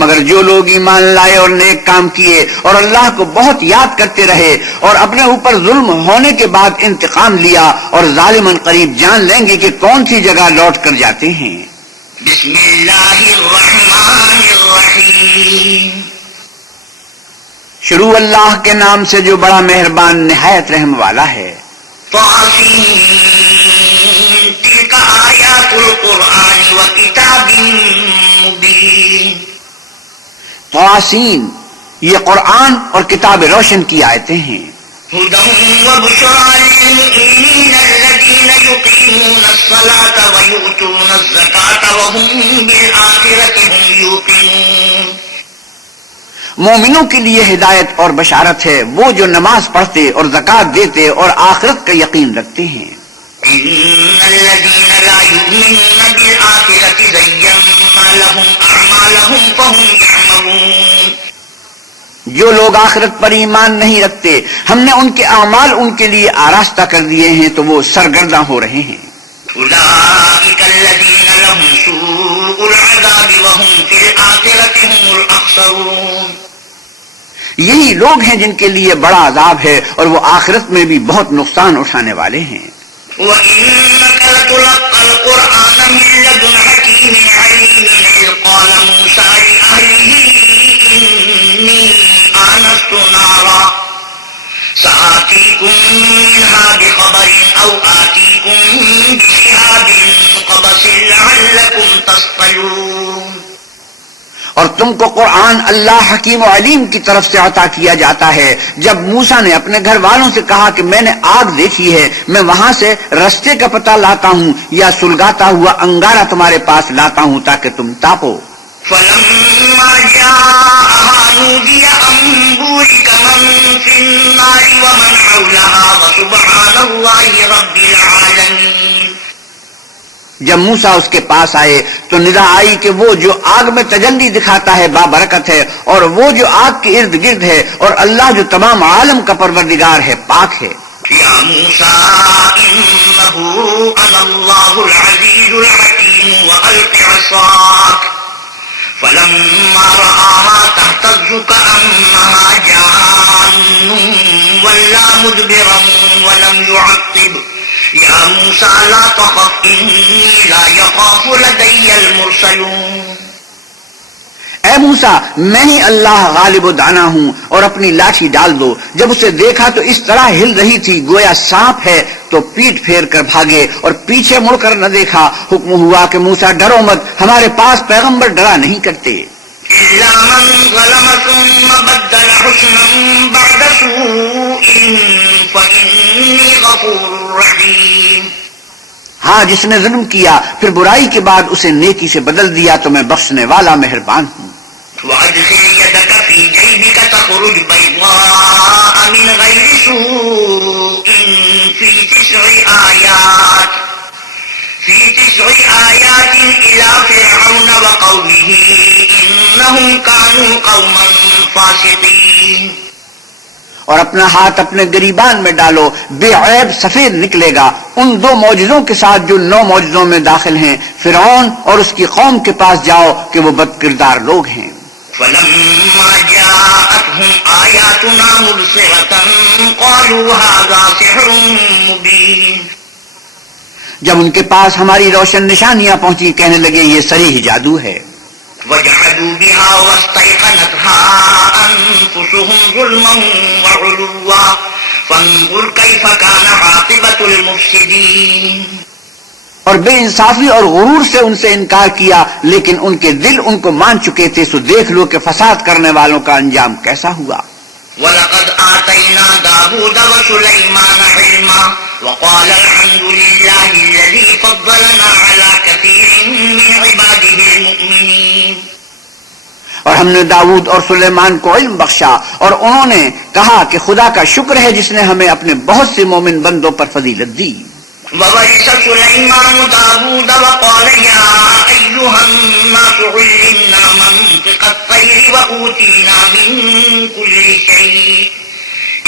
مگر جو لوگ ایمان لائے اور نیک کام کیے اور اللہ کو بہت یاد کرتے رہے اور اپنے اوپر ظلم ہونے کے بعد انتقام لیا اور ظالماً قریب جان لیں گے کہ کون سی جگہ لوٹ کر جاتے ہیں. بسم اللہ الرحمن الرحیم. شروع اللہ کے نام سے جو بڑا مہربان نہایت رحم والا ہے. طاسین تلک آیات القرآن وکتاب مبین. طاسین یہ قرآن اور کتاب روشن کی آیتیں ہیں. هدى وبشرى للمؤمنين الذين يقيمون الصلاة ويؤتون الزكاة وهم بالآخرة هم يوقنون. مومنوں کے لیے ہدایت اور بشارت ہے وہ جو نماز پڑھتے اور زکات دیتے اور آخرت کا یقین رکھتے ہیں. إن الذين لا يؤمنون بالآخرة زينا لهم أعمالهم فهم يعملون. جو لوگ آخرت پر ایمان نہیں رکھتے ہم نے ان کے اعمال ان کے لیے آراستہ کر دیے ہیں تو وہ سرگرداں ہو رہے ہیں. أولئك يُحْشَرُونَ یہی لوگ ہیں جن کے لیے بڑا عذاب ہے اور وہ آخرت میں بھی بہت نقصان اٹھانے والے ہیں. وَإِنَّكَ لَتُلَقَّى الْقُرْآنَ مِن لَّدُنْ حَكِيمٍ عَلِيمٍ إِذْ قَالَ مُوسَىٰ لِأَهْلِهِ إِنِّي آنَسْتُ نَارًا سَآتِيكُم مِّنْهَا بِخَبَرٍ أَوْ آتِيكُم بِشِهَابٍ قَبَسٍ لَّعَلَّكُمْ تَصْطَلُونَ. اور تم کو قرآن اللہ حکیم و علیم کی طرف سے عطا کیا جاتا ہے. جب موسیٰ نے اپنے گھر والوں سے کہا کہ میں نے آگ دیکھی ہے، میں وہاں سے رستے کا پتہ لاتا ہوں یا سلگاتا ہوا انگارہ تمہارے پاس لاتا ہوں تاکہ تم تاپو. فَلَمَّا جَاءَهَا نُودِيَ أَن بُورِكَ مَن فِي النَّارِ وَمَنْ حَوْلَهَا وَسُبْحَانَ اللَّهِ رَبِّ الْعَالَمِينَ. جب موسیٰ اس کے پاس آئے تو ندا آئی کہ وہ جو آگ میں تجلی دکھاتا ہے بابرکت ہے، اور وہ جو آگ کے ارد گرد ہے، اور اللہ جو تمام عالم کا پروردگار ہے پاک ہے. یا موسیٰ انہو انا اللہ العزیز الحکیم وَأَلْقِ عَصَاكَ فَلَمَّا رَآهَا تَهْتَزُّ كَأَنَّهَا جَانٌّ وَلَّىٰ مُدْبِرًا وَلَمْ يُعَقِّبْ یا موسیٰ لا تخف انی لا یخاف لدی المرسلون. اے موسیٰ، میں ہی اللہ غالب و دانا ہوں، اور اپنی لاٹھی ڈال دو. جب اسے دیکھا تو اس طرح ہل رہی تھی گویا سانپ ہے، تو پیٹ پھیر کر بھاگے اور پیچھے مڑ کر نہ دیکھا. حکم ہوا کہ موسیٰ ڈرو مت، ہمارے پاس پیغمبر ڈرا نہیں کرتے. إِلَّا مَنْ ظَلَمَ ثُمَّ بَدَّلَ حُسْنًا بَعْدَ سُوءٍ فَإِنِّي غَفُورٌ رَّحِيمٌ. ہاں، جس نے ظلم کیا پھر برائی کے بعد اسے نیکی سے بدل دیا تو میں بخشنے والا مہربان ہوں. وَأَدْخِلْ يَدَكَ فِي جَيْبِكَ تَخْرُجْ بَيْضَاءَ مِنْ غَيْرِ سُوءٍ فِي تِسْعِ آيَاتٍ إِلَىٰ فِرْعَوْنَ وَقَوْمِهِ إِنَّهُمْ كَانُوا قَوْمًا فَاسِقِينَ. اور اپنا ہاتھ اپنے گریبان میں ڈالو، بے عیب سفید نکلے گا ان 2 معجزوں کے ساتھ جو 9 معجزوں میں داخل ہیں. فرعون اور اس کی قوم کے پاس جاؤ کہ وہ بد کردار لوگ ہیں. فَلَمَّا جَاءَتْهُمْ آيَاتُنَا مُبْصِرَةً قَالُوا هَٰذَا سِحْرٌ مُّبِينٌ. جب ان کے پاس ہماری روشن نشانیاں پہنچی کہنے لگے یہ صریح جادو ہے. وَجَحَدُوا بِهَا وَاسْتَيْقَنَتْهَا أَنفُسُهُمْ ظُلْمًا وَعُلُوًّا فَانظُرْ كَيْفَ كَانَ عَاقِبَةُ الْمُفْسِدِينَ. اور بے انصافی اور غرور سے ان سے انکار کیا، لیکن ان کے دل ان کو مان چکے تھے، سو دیکھ لو کہ فساد کرنے والوں کا انجام کیسا ہوا. وَلَقَدْ آتَيْنَا دَاوُودَ وَسُلَيْمَانَ عِلْمًا وَقَالَ الْحَمْدُ لِلَّهِ الَّذِي فَضَّلَنَا عَلَىٰ كَثِيرٍ مِّنْ عِبَادِهِ الْمُؤْمِنِينَ. اور ہم نے داؤد اور سلیمان کو علم بخشا، اور انہوں نے کہا کہ خدا کا شکر ہے جس نے ہمیں اپنے بہت سے مومن بندوں پر فضیلت دی. وَوَرِثَ سُلَيْمَانُ دَاوُودَ وَقَالَ يَا أَيُّهَا النَّاسُ عُلِّمْنَا مَنطِقَ الطَّيْرِ وَأُوتِينَا مِن كُلِّ شَيْءٍ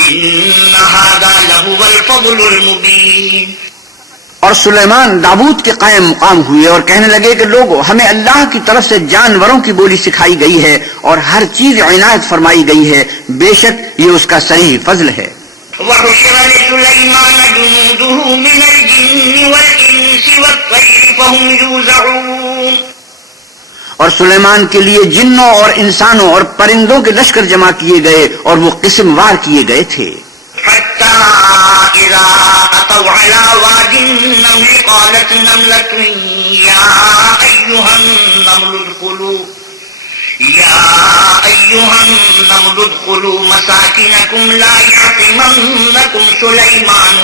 إِنَّ هَٰذَا لَهُوَ الْفَضْلُ الْمُبِينُ. اور سلیمان داؤد کے قائم مقام ہوئے اور کہنے لگے کہ لوگو، ہمیں اللہ کی طرف سے جانوروں کی بولی سکھائی گئی ہے اور ہر چیز عنایت فرمائی گئی ہے، بے شک یہ اس کا صریح فضل ہے. وَحُشِرَ لِسُلَيْمَانَ جُنُودُهُ مِنَ الْجِنِّ وَالْإِنسِ وَالطَّيْرِ فَهُمْ يُوزَعُونَ. اور سلیمان کے لیے جنوں اور انسانوں اور پرندوں کے لشکر جمع کیے گئے اور وہ قسم وار کیے گئے تھے. حَتَّىٰ إِذَا أَتَوْا عَلَىٰ وَادِ النَّمْلِ قَالَتْ نَمْلَةٌ يَا أَيُّهَا النَّمْلُ ادْخُلُوا مَسَاكِنَكُمْ لَا يَحْطِمَنَّكُمْ سُلَيْمَانُ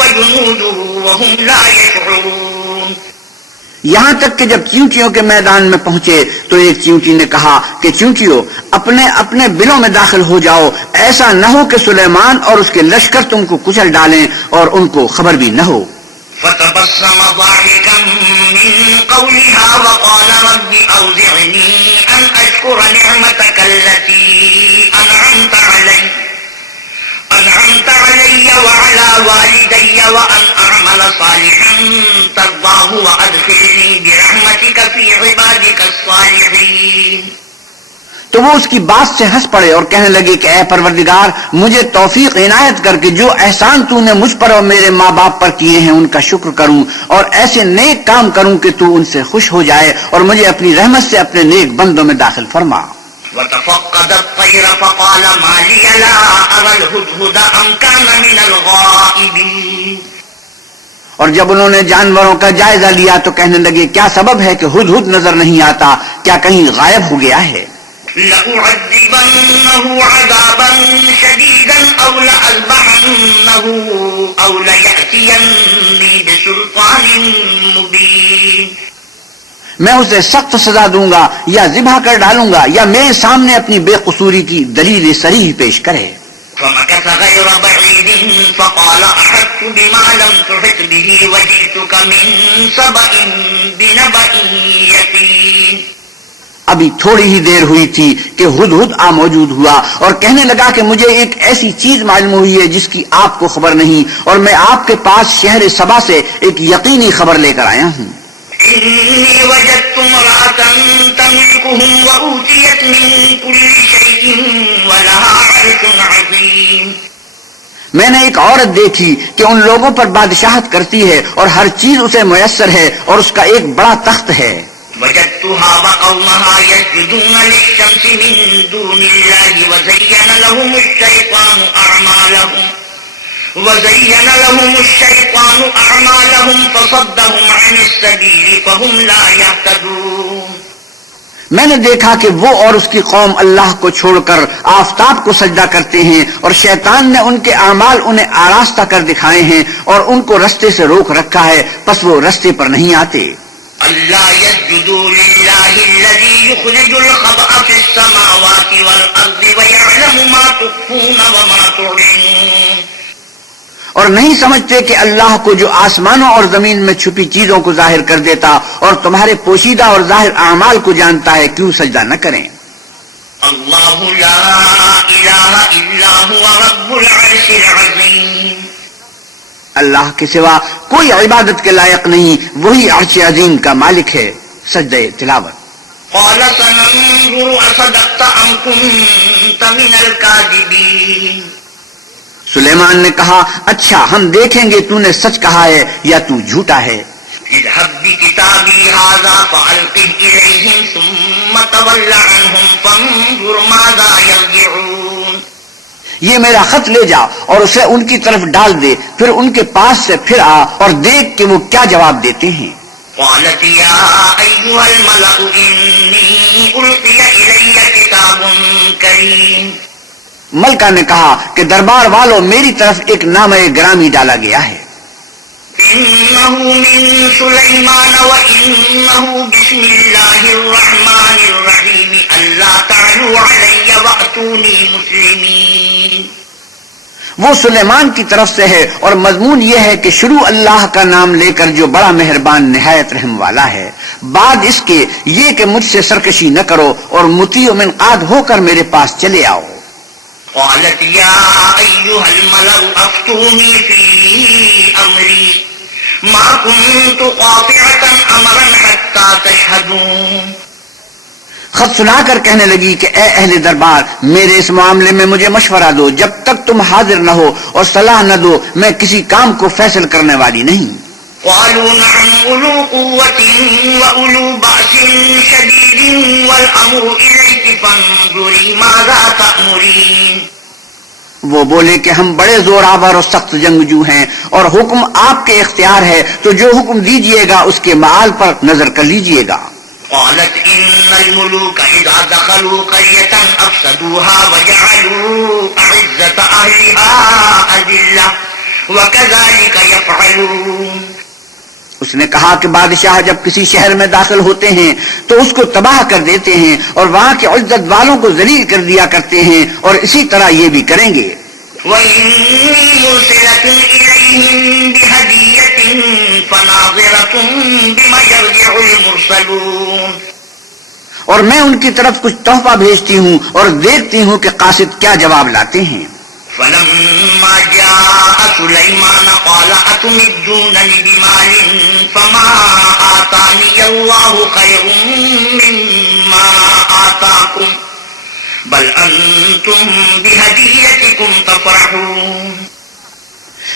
وَجُنُودُهُ وَهُمْ لَا يَشْعُرُونَ. یہاں تک کہ جب چیونٹیوں کے میدان میں پہنچے تو ایک چیونٹی نے کہا کہ چیونٹیوں، اپنے اپنے بلوں میں داخل ہو جاؤ، ایسا نہ ہو کہ سلیمان اور اس کے لشکر تم کو کچل ڈالیں اور ان کو خبر بھی نہ ہو. فَتَبَسَّمَ ضَاحِكًا مِّن قَوْلِهَا وَقَالَ رَبِّ أَوْزِعْنِي أَنْ أَشْكُرَ نِعْمَتَكَ الَّتِي أَنْعَمْتَ عَلَيَّ أنعمت علي وعلى والدي وأن أعمل صالحا ترضاه وأدخلني برحمتك في عبادك الصالحين. تو وہ اس کی بات سے ہنس پڑے اور کہنے لگے کہ اے پروردگار، مجھے توفیق عنایت کر کے جو احسان تو نے مجھ پر اور میرے ماں باپ پر کیے ہیں ان کا شکر کروں اور ایسے نیک کام کروں کہ تو ان سے خوش ہو جائے اور مجھے اپنی رحمت سے اپنے نیک بندوں میں داخل فرما. وتفقد الطير فقال ما لي لا أرى الهدهد أم كان من الغائبين. اور جب انہوں نے جانوروں کا جائزہ لیا تو کہنے لگے کیا سبب ہے کہ ہدہد نظر نہیں آتا، کیا کہیں غائب ہو گیا ہے؟ لأعذبنه عذابا شديدا أو لأذبحنه أو ليأتيني بسلطان مبين. میں اسے سخت سزا دوں گا یا ذبح کر ڈالوں گا یا میرے سامنے اپنی بے قصوری کی دلیل صریح پیش کرے. فمكث غير بعيد فقال أحطت بما لم تحط به وجئتك من سبأ بنبأ يقين. ابھی تھوڑی ہی دیر ہوئی تھی کہ ہدہد آ موجود ہوا اور کہنے لگا کہ مجھے ایک ایسی چیز معلوم ہوئی ہے جس کی آپ کو خبر نہیں، اور میں آپ کے پاس شہر سبا سے ایک یقینی خبر لے کر آیا ہوں. إني وجدت امرأة تملكهم وأوتيت من كل شيء ولها عرش عظيم. میں نے ایک عورت دیکھی کہ ان لوگوں پر بادشاہت کرتی ہے اور ہر چیز اسے میسر ہے اور اس کا ایک بڑا تخت ہے. وجدتها وقومها يسجدون للشمس من دون الله وزين لهم الشيطان أعمالهم فصدهم عن السبيل فهم لا يهتدون. میں نے دیکھا کہ وہ اور اس کی قوم اللہ کو چھوڑ کر آفتاب کو سجدہ کرتے ہیں اور شیطان نے ان کے اعمال انہیں آراستہ کر دکھائے ہیں اور ان کو رستے سے روک رکھا ہے، پس وہ رستے پر نہیں آتے. ألا يسجدوا لله الذي يخرج الخبأ في السماوات والأرض ويعلم ما تخفون وما تعلنون. اور نہیں سمجھتے کہ اللہ کو جو آسمانوں اور زمین میں چھپی چیزوں کو ظاہر کر دیتا اور تمہارے پوشیدہ اور ظاہر اعمال کو جانتا ہے، کیوں سجدہ نہ کریں. الله لا إله إلا هو رب العرش العظيم. اللہ کے سوا کوئی عبادت کے لائق نہیں، وہی عرش عظیم کا مالک ہے. سجدہ تلاوت. قال سننظر أصدقت أم كنت من الكاذبين. سلیمان نے کہا اچھا ہم دیکھیں گے تو نے سچ کہا ہے یا تو جھوٹا ہے. اذهب بكتابي هذا فألقه إليهم ثم تول عنهم فانظر ماذا يرجعون. یہ میرا خط لے جا اور اسے ان کی طرف ڈال دے، پھر ان کے پاس سے پھر آ اور دیکھ کہ وہ کیا جواب دیتے ہیں. قالت يا أيها الملأ إني ألقي إلي كتاب كريم. ملکہ نے کہا کہ دربار والوں میری طرف ایک نامہ گرامی ڈالا گیا ہے. إنه من سليمان وإنه بسم الله الرحمن الرحيم ألا تعلوا علي وأتوني مسلمين. وہ سلیمان کی طرف سے ہے اور مضمون یہ ہے کہ شروع اللہ کا نام لے کر جو بڑا مہربان نہایت رحم والا ہے، بعد اس کے یہ کہ مجھ سے سرکشی نہ کرو اور مطیع و منقاد ہو کر میرے پاس چلے آؤ. قالت يا أيها الملأ أفتوني في أمري ما كنت قاطعة أمرا حتى تشهدون. خط سنا کر کہنے لگی کہ اے اہل دربار، میرے اس معاملے میں مجھے مشورہ دو، جب تک تم حاضر نہ ہو اور صلاح نہ دو میں کسی کام کو فیصل کرنے والی نہیں. قالوا نحن أولو قوة وأولو بأس شديد والأمر إليك فانظري ماذا تأمرين. وہ بولے کہ ہم بڑے زور آور اور سخت جنگجو ہیں اور حکم آپ کے اختیار ہے، تو جو حکم دیجئے گا اس کے معال پر نظر کر لیجئے گا. قالت إن الملوك إذا دخلوا قرية أفسدوها وجعلوا أعزة أهلها أذلة وكذلك يفعلون. اس نے کہا کہ بادشاہ جب کسی شہر میں داخل ہوتے ہیں تو اس کو تباہ کر دیتے ہیں اور وہاں کے عزت والوں کو ذلیل کر دیا کرتے ہیں، اور اسی طرح یہ بھی کریں گے. وَإِنِّي مُرْسِلَةٌ إِلَيْهِمْ بِهَدِيَّةٍ فَنَاظِرَةٌ بِمَ يَرْجِعُ الْمُرْسَلُونَ. اور میں ان کی طرف کچھ تحفہ بھیجتی ہوں اور دیکھتی ہوں کہ قاصد کیا جواب لاتے ہیں. فلما جاء سليمان قال أتمدونني بمال فما آتاني الله خير مما آتاكم بل أنتم بهديتكم تفرحون.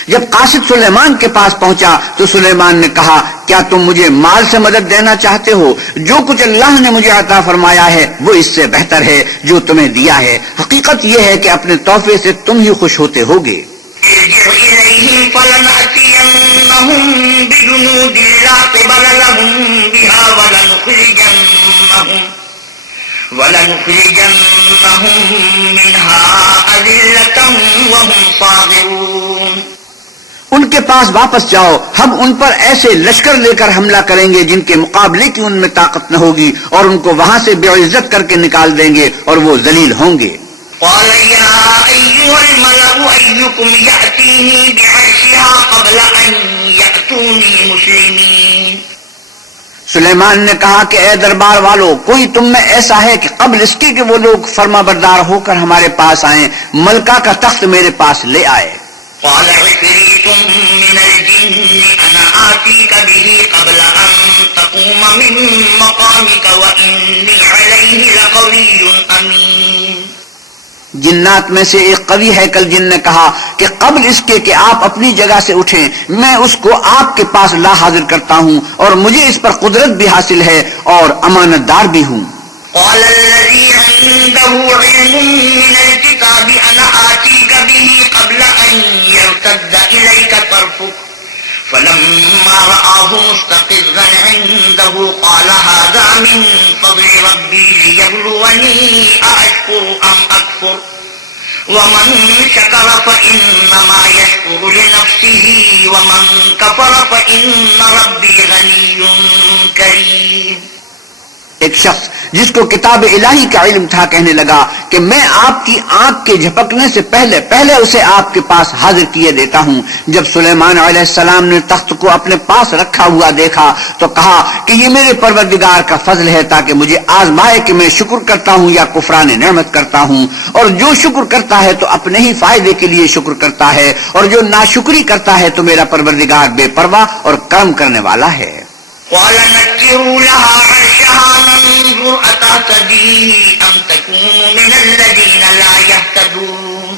جب قاصد سلیمان کے پاس پہنچا تو سلیمان نے کہا کیا تم مجھے مال سے مدد دینا چاہتے ہو؟ جو کچھ اللہ نے مجھے عطا فرمایا ہے وہ اس سے بہتر ہے جو تمہیں دیا ہے. حقیقت یہ ہے کہ اپنے تحفے سے تم ہی خوش ہوتے ہوگے. ارجع إليهم فلنأتينهم بجنود لا قبل لهم بها ولنخرجنهم منها أذلة وهم صاغرون. ان کے پاس واپس جاؤ، ہم ان پر ایسے لشکر لے کر حملہ کریں گے جن کے مقابلے کی ان میں طاقت نہ ہوگی، اور ان کو وہاں سے بے عزت کر کے نکال دیں گے اور وہ ذلیل ہوں گے. قال يا أيها الملأ أيكم يأتيني بعرشها قبل أن يأتوني مسلمين. سلیمان نے کہا کہ اے دربار والو، کوئی تم میں ایسا ہے کہ قبل اس کے کہ وہ لوگ فرما بردار ہو کر ہمارے پاس آئیں ملکہ کا تخت میرے پاس لے آئے. قال عفريت من الجن أنا آتيك به قبل أن تقوم من مقامك وإني عليه لقوي أمين. جنات میں سے ایک قوی ہیکل جن نے کہا کہ قبل اس کے کہ آپ اپنی جگہ سے اٹھیں میں اس کو آپ کے پاس لا حاضر کرتا ہوں، اور مجھے اس پر قدرت بھی حاصل ہے اور امانت دار بھی ہوں. قال الذي عنده علم من الكتاب أنا آتيك به قبل أن يرتد إليك طرفك فلما رآه مستقرا عنده قال هذا من فضل ربي ليبلوني أأشكر أم أكفر ومن شكر فإنما يشكر لنفسه ومن كفر فإن ربي غني كريم. ایک شخص جس کو کتاب الہی کا علم تھا کہنے لگا کہ میں آپ کی آنکھ کے جھپکنے سے پہلے اسے آپ کے پاس حاضر کیے دیتا ہوں. جب سلیمان علیہ السلام نے تخت کو اپنے پاس رکھا ہوا دیکھا تو کہا کہ یہ میرے پروردگار کا فضل ہے تاکہ مجھے آزمائے کہ میں شکر کرتا ہوں یا کفران نعمت کرتا ہوں، اور جو شکر کرتا ہے تو اپنے ہی فائدے کے لیے شکر کرتا ہے، اور جو ناشکری کرتا ہے تو میرا پروردگار بے پرواہ اور کرم کرنے والا ہے. قال نكروا لها عرشها ننظر أتهتدي أم تكون من الذين لا يهتدون.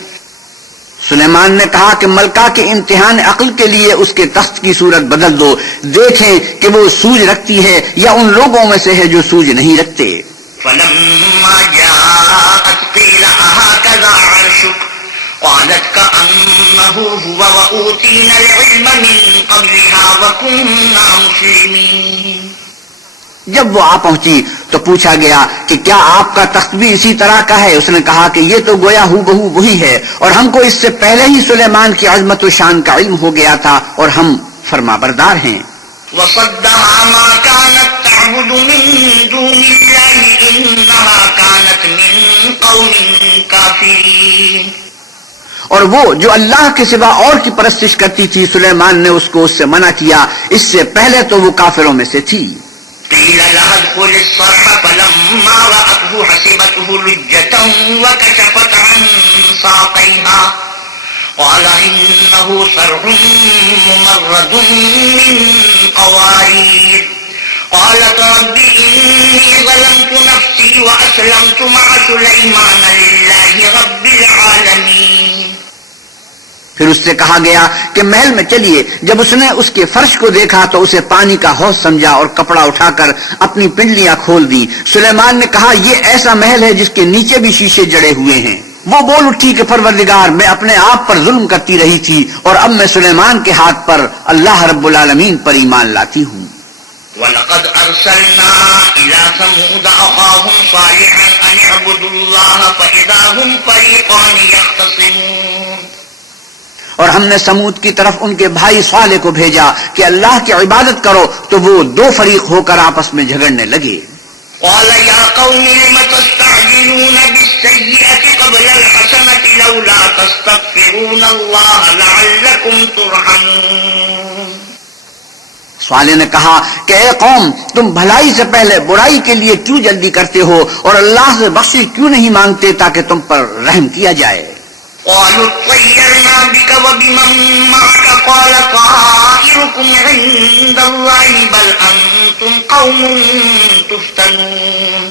سلیمان نے کہا کہ ملکہ کے امتحان عقل کے لیے اس کے تخت کی صورت بدل دو، دیکھیں کہ وہ سوج رکھتی ہے یا ان لوگوں میں سے ہے جو سوج نہیں رکھتے. فلما جاءت قيل أهكذا عرشك قالت كأنه هو وأوتينا العلم من قبلها وكنا مسلمين. جب وہ آ پہنچی تو پوچھا گیا کہ کیا آپ کا تخت بھی اسی طرح کا ہے؟ اس نے کہا کہ یہ تو گویا ہو بہو وہی ہے، اور ہم کو اس سے پہلے ہی سلیمان کی عظمت و شان کا علم ہو گیا تھا اور ہم فرما بردار ہیں. وصدها ما كانت تعبد من دون الله إنها كانت من قوم كافرين. اور وہ جو اللہ کے سوا اور کی پرستش کرتی تھی سلیمان نے اس کو اس سے منع کیا، اس سے پہلے تو وہ کافروں میں سے تھی. قيل لها ادخل الصرح فلما رأته حسبته لجة وكشفت عن ساقيها قال إنه صرح ممرد من قوارير قالت رب إني ظلمت نفسي وأسلمت مع سليمان لله رب العالمين. پھر اس سے کہا گیا کہ محل میں چلیے. جب اس نے اس کے فرش کو دیکھا تو اسے پانی کا حوض سمجھا اور کپڑا اٹھا کر اپنی پنڈلیاں کھول دی. سلیمان نے کہا یہ ایسا محل ہے جس کے نیچے بھی شیشے جڑے ہوئے ہیں. وہ بول اٹھی کہ پروردگار میں اپنے آپ پر ظلم کرتی رہی تھی اور اب میں سلیمان کے ہاتھ پر اللہ رب العالمین پر ایمان لاتی ہوں. وَلَقَدْ أَرْسَلْنَا إِلَى ثَمُودَ أَخَاهُمْ صَالِحًا أَنِ اعْبُدُوا اللَّهَ فَإِذَا هُمْ فَرِيقَانِ يَخْتَصِمُونَ. اور ہم نے سمود کی طرف ان کے بھائی صالح کو بھیجا کہ اللہ کی عبادت کرو تو وہ دو فریق ہو کر آپس میں جھگڑنے لگے. قال يا قوم لم تستعجلون بالسيئة قبل الحسنة لولا تستغفرون الله لعلكم ترحمون. صالح نے کہا کہ اے قوم تم بھلائی سے پہلے برائی کے لیے کیوں جلدی کرتے ہو اور اللہ سے بخشش کیوں نہیں مانگتے تاکہ تم پر رحم کیا جائے. قالوا اطيرنا بك وبمن معك قال طائركم عند الله بل أنتم قوم تفتنون.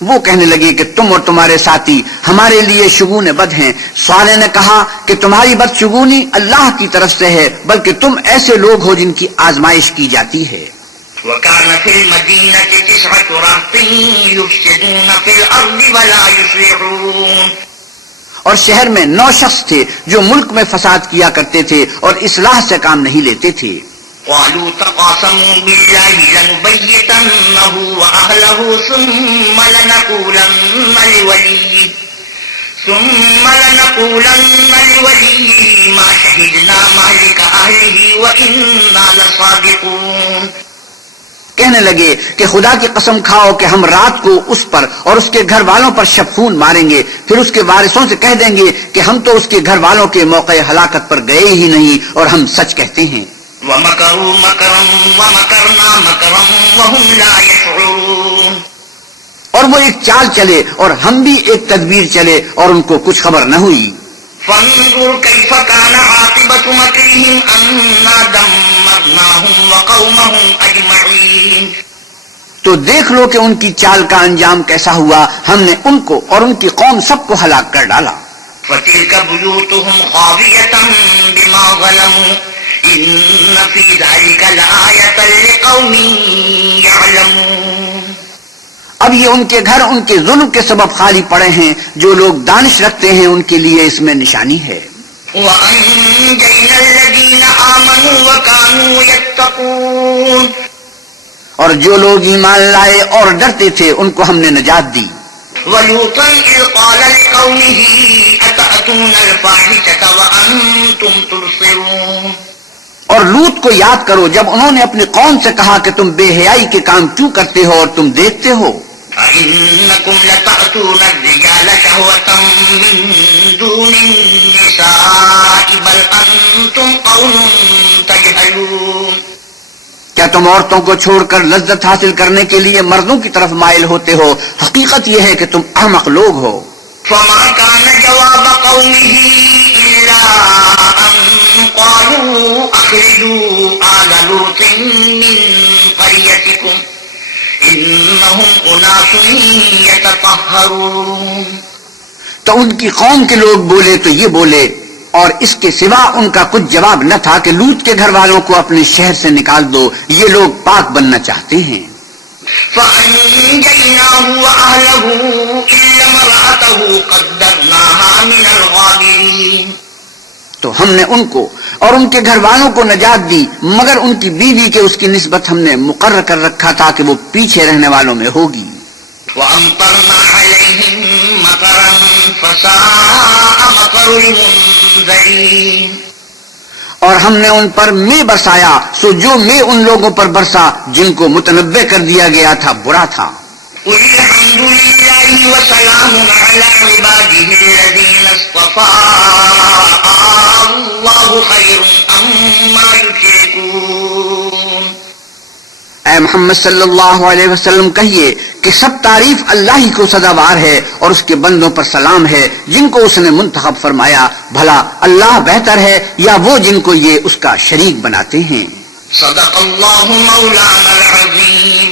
وہ کہنے لگے کہ تم اور تمہارے ساتھی ہمارے لیے شگون بد ہیں. صالح نے کہا کہ تمہاری بدشگونی اللہ کی طرف سے ہے، بلکہ تم ایسے لوگ ہو جن کی آزمائش کی جاتی ہے. وَكَانَ فِي الْمَدِينَةِ 9 رَهْطٍ يُفْسِدُونَ فِي الْأَرْضِ وَلَا يُصْلِحُونَ. اور شہر میں 9 شخص تھے جو ملک میں فساد کیا کرتے تھے اور اصلاح سے کام نہیں لیتے تھے. قالوا تقاسموا بالله لنبيتنه وأهله ثم لنقولن لوليه ما شهدنا مهلك أهله وإنا لصادقون. کہنے لگے کہ خدا کی قسم کھاؤ کہ ہم رات کو اس پر اور اس کے گھر والوں پر شب خون ماریں گے، پھر اس کے وارثوں سے کہہ دیں گے کہ ہم تو اس کے گھر والوں کے موقع ہلاکت پر گئے ہی نہیں اور ہم سچ کہتے ہیں. وَمَكَرُوا مَكْرًا وَمَكَرْنَا مَكْرًا وَهُمْ لَا يَشْعُرُونَ. اور وہ ایک چال چلے اور ہم بھی ایک تدبیر چلے اور ان کو کچھ خبر نہ ہوئی. فانظر كيف كان عاقبة مكرهم أنا دمرناهم وقومهم أجمعين. تو دیکھ لو کہ ان کی چال کا انجام کیسا ہوا، ہم نے ان کو اور ان کی قوم سب کو ہلاک کر ڈالا. فتلك بيوتهم خاوية بما ظلموا إن في ذلك لآية لقوم يعلمون. اب یہ ان کے گھر ان کے ظلم کے سبب خالی پڑے ہیں، جو لوگ دانش رکھتے ہیں ان کے لیے اس میں نشانی ہے. وَأَنجَيْنَا الَّذِينَ آمَنُوا وَكَانُوا يَتَّقُونَ. اور جو لوگ ایمان لائے اور ڈرتے تھے ان کو ہم نے نجات دی. وَلُوطًا إِذْ قَالَ لِقَوْمِهِ أَتَأْتُونَ الْفَاحِشَةَ وَأَنْتُمْ تُبْصِرُونَ. اور لوط کو یاد کرو جب انہوں نے اپنی قوم سے کہا کہ تم بے حیائی کے کام کیوں کرتے ہو اور تم دیکھتے ہو. أَإِنَّكُمْ لَتَأْتُونَ الرِّجَالَ شَهْوَةً مِّن دُونِ النِّسَاءِ بَلْ أَنْتُمْ قَوْمٌ تَجْهَلُونَ. کیا تم عورتوں کو چھوڑ کر لذت حاصل کرنے کے لیے مردوں کی طرف مائل ہوتے ہو؟ حقیقت یہ ہے کہ تم احمق لوگ ہو. فَمَا كَانَ جَوَابَ قَوْمِهِ إِلَّا أَن قَالُوا أَخْرِجُوا آلَ لُوطٍ مِّن قَرْيَتِكُمْ إِنَّهُمْ أُنَاسٌ يَتَطَهَّرُونَ. تو ان کی قوم کے لوگ بولے تو یہ بولے، اور اس کے سوا ان کا کچھ جواب نہ تھا کہ لوط کے گھر والوں کو اپنے شہر سے نکال دو، یہ لوگ پاک بننا چاہتے ہیں. فَأَنجَيْنَاهُ وَأَهْلَهُ إِلَّا امْرَأَتَهُ قَدَّرْنَاهَا مِنَ الْغَابِرِينَ. تو ہم نے ان کو اور ان کے گھر والوں کو نجات دی، مگر ان کی بیوی کے اس کی نسبت ہم نے مقرر کر رکھا تھا کہ وہ پیچھے رہنے والوں میں ہوگی. وَأَمْطَرْنَا عَلَيْهِم مَطَرًا فَسَاءَ مَطَرُ الْمُنذَرِينَ. اور ہم نے ان پر میں برسایا، سو جو میں ان لوگوں پر برسا جن کو متنبع کر دیا گیا تھا برا تھا. قُلِ الْحَمْدُ لِلَّهِ وَسَلَامٌ عَلَىٰ عِبَادِهِ الَّذِينَ اصْطَفَىٰ اللَّهُ خَيْرٌ عَمَّا يُشْرِكُونَ. اے محمد صلی اللہ علیہ وسلم کہیے کہ سب تعریف اللہ ہی کو سزاوار ہے اور اس کے بندوں پر سلام ہے جن کو اس نے منتخب فرمایا. بھلا اللہ بہتر ہے یا وہ جن کو یہ اس کا شریک بناتے ہیں. صدق اللہ مولانا العظیم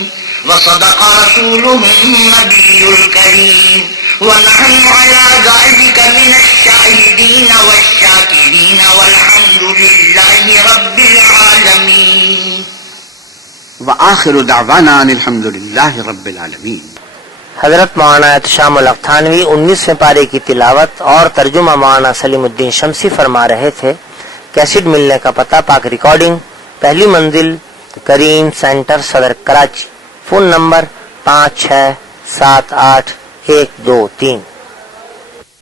وصدق رسوله النبی الکریم ونحن على ذلك من الشاہدین والشاکرین والحمد للہ رب العالمین. وآخر دعوانا ان الحمد للہ رب العالمین. حضرت مولانا احتشام القحطانوی 19ویں پارے کی تلاوت اور ترجمہ مولانا سلیم الدین شمسی فرما رہے تھے. کیسٹ ملنے کا پتہ پاک ریکارڈنگ، پہلی منزل، کریم سینٹر، صدر کراچی. Phone number 5678 123.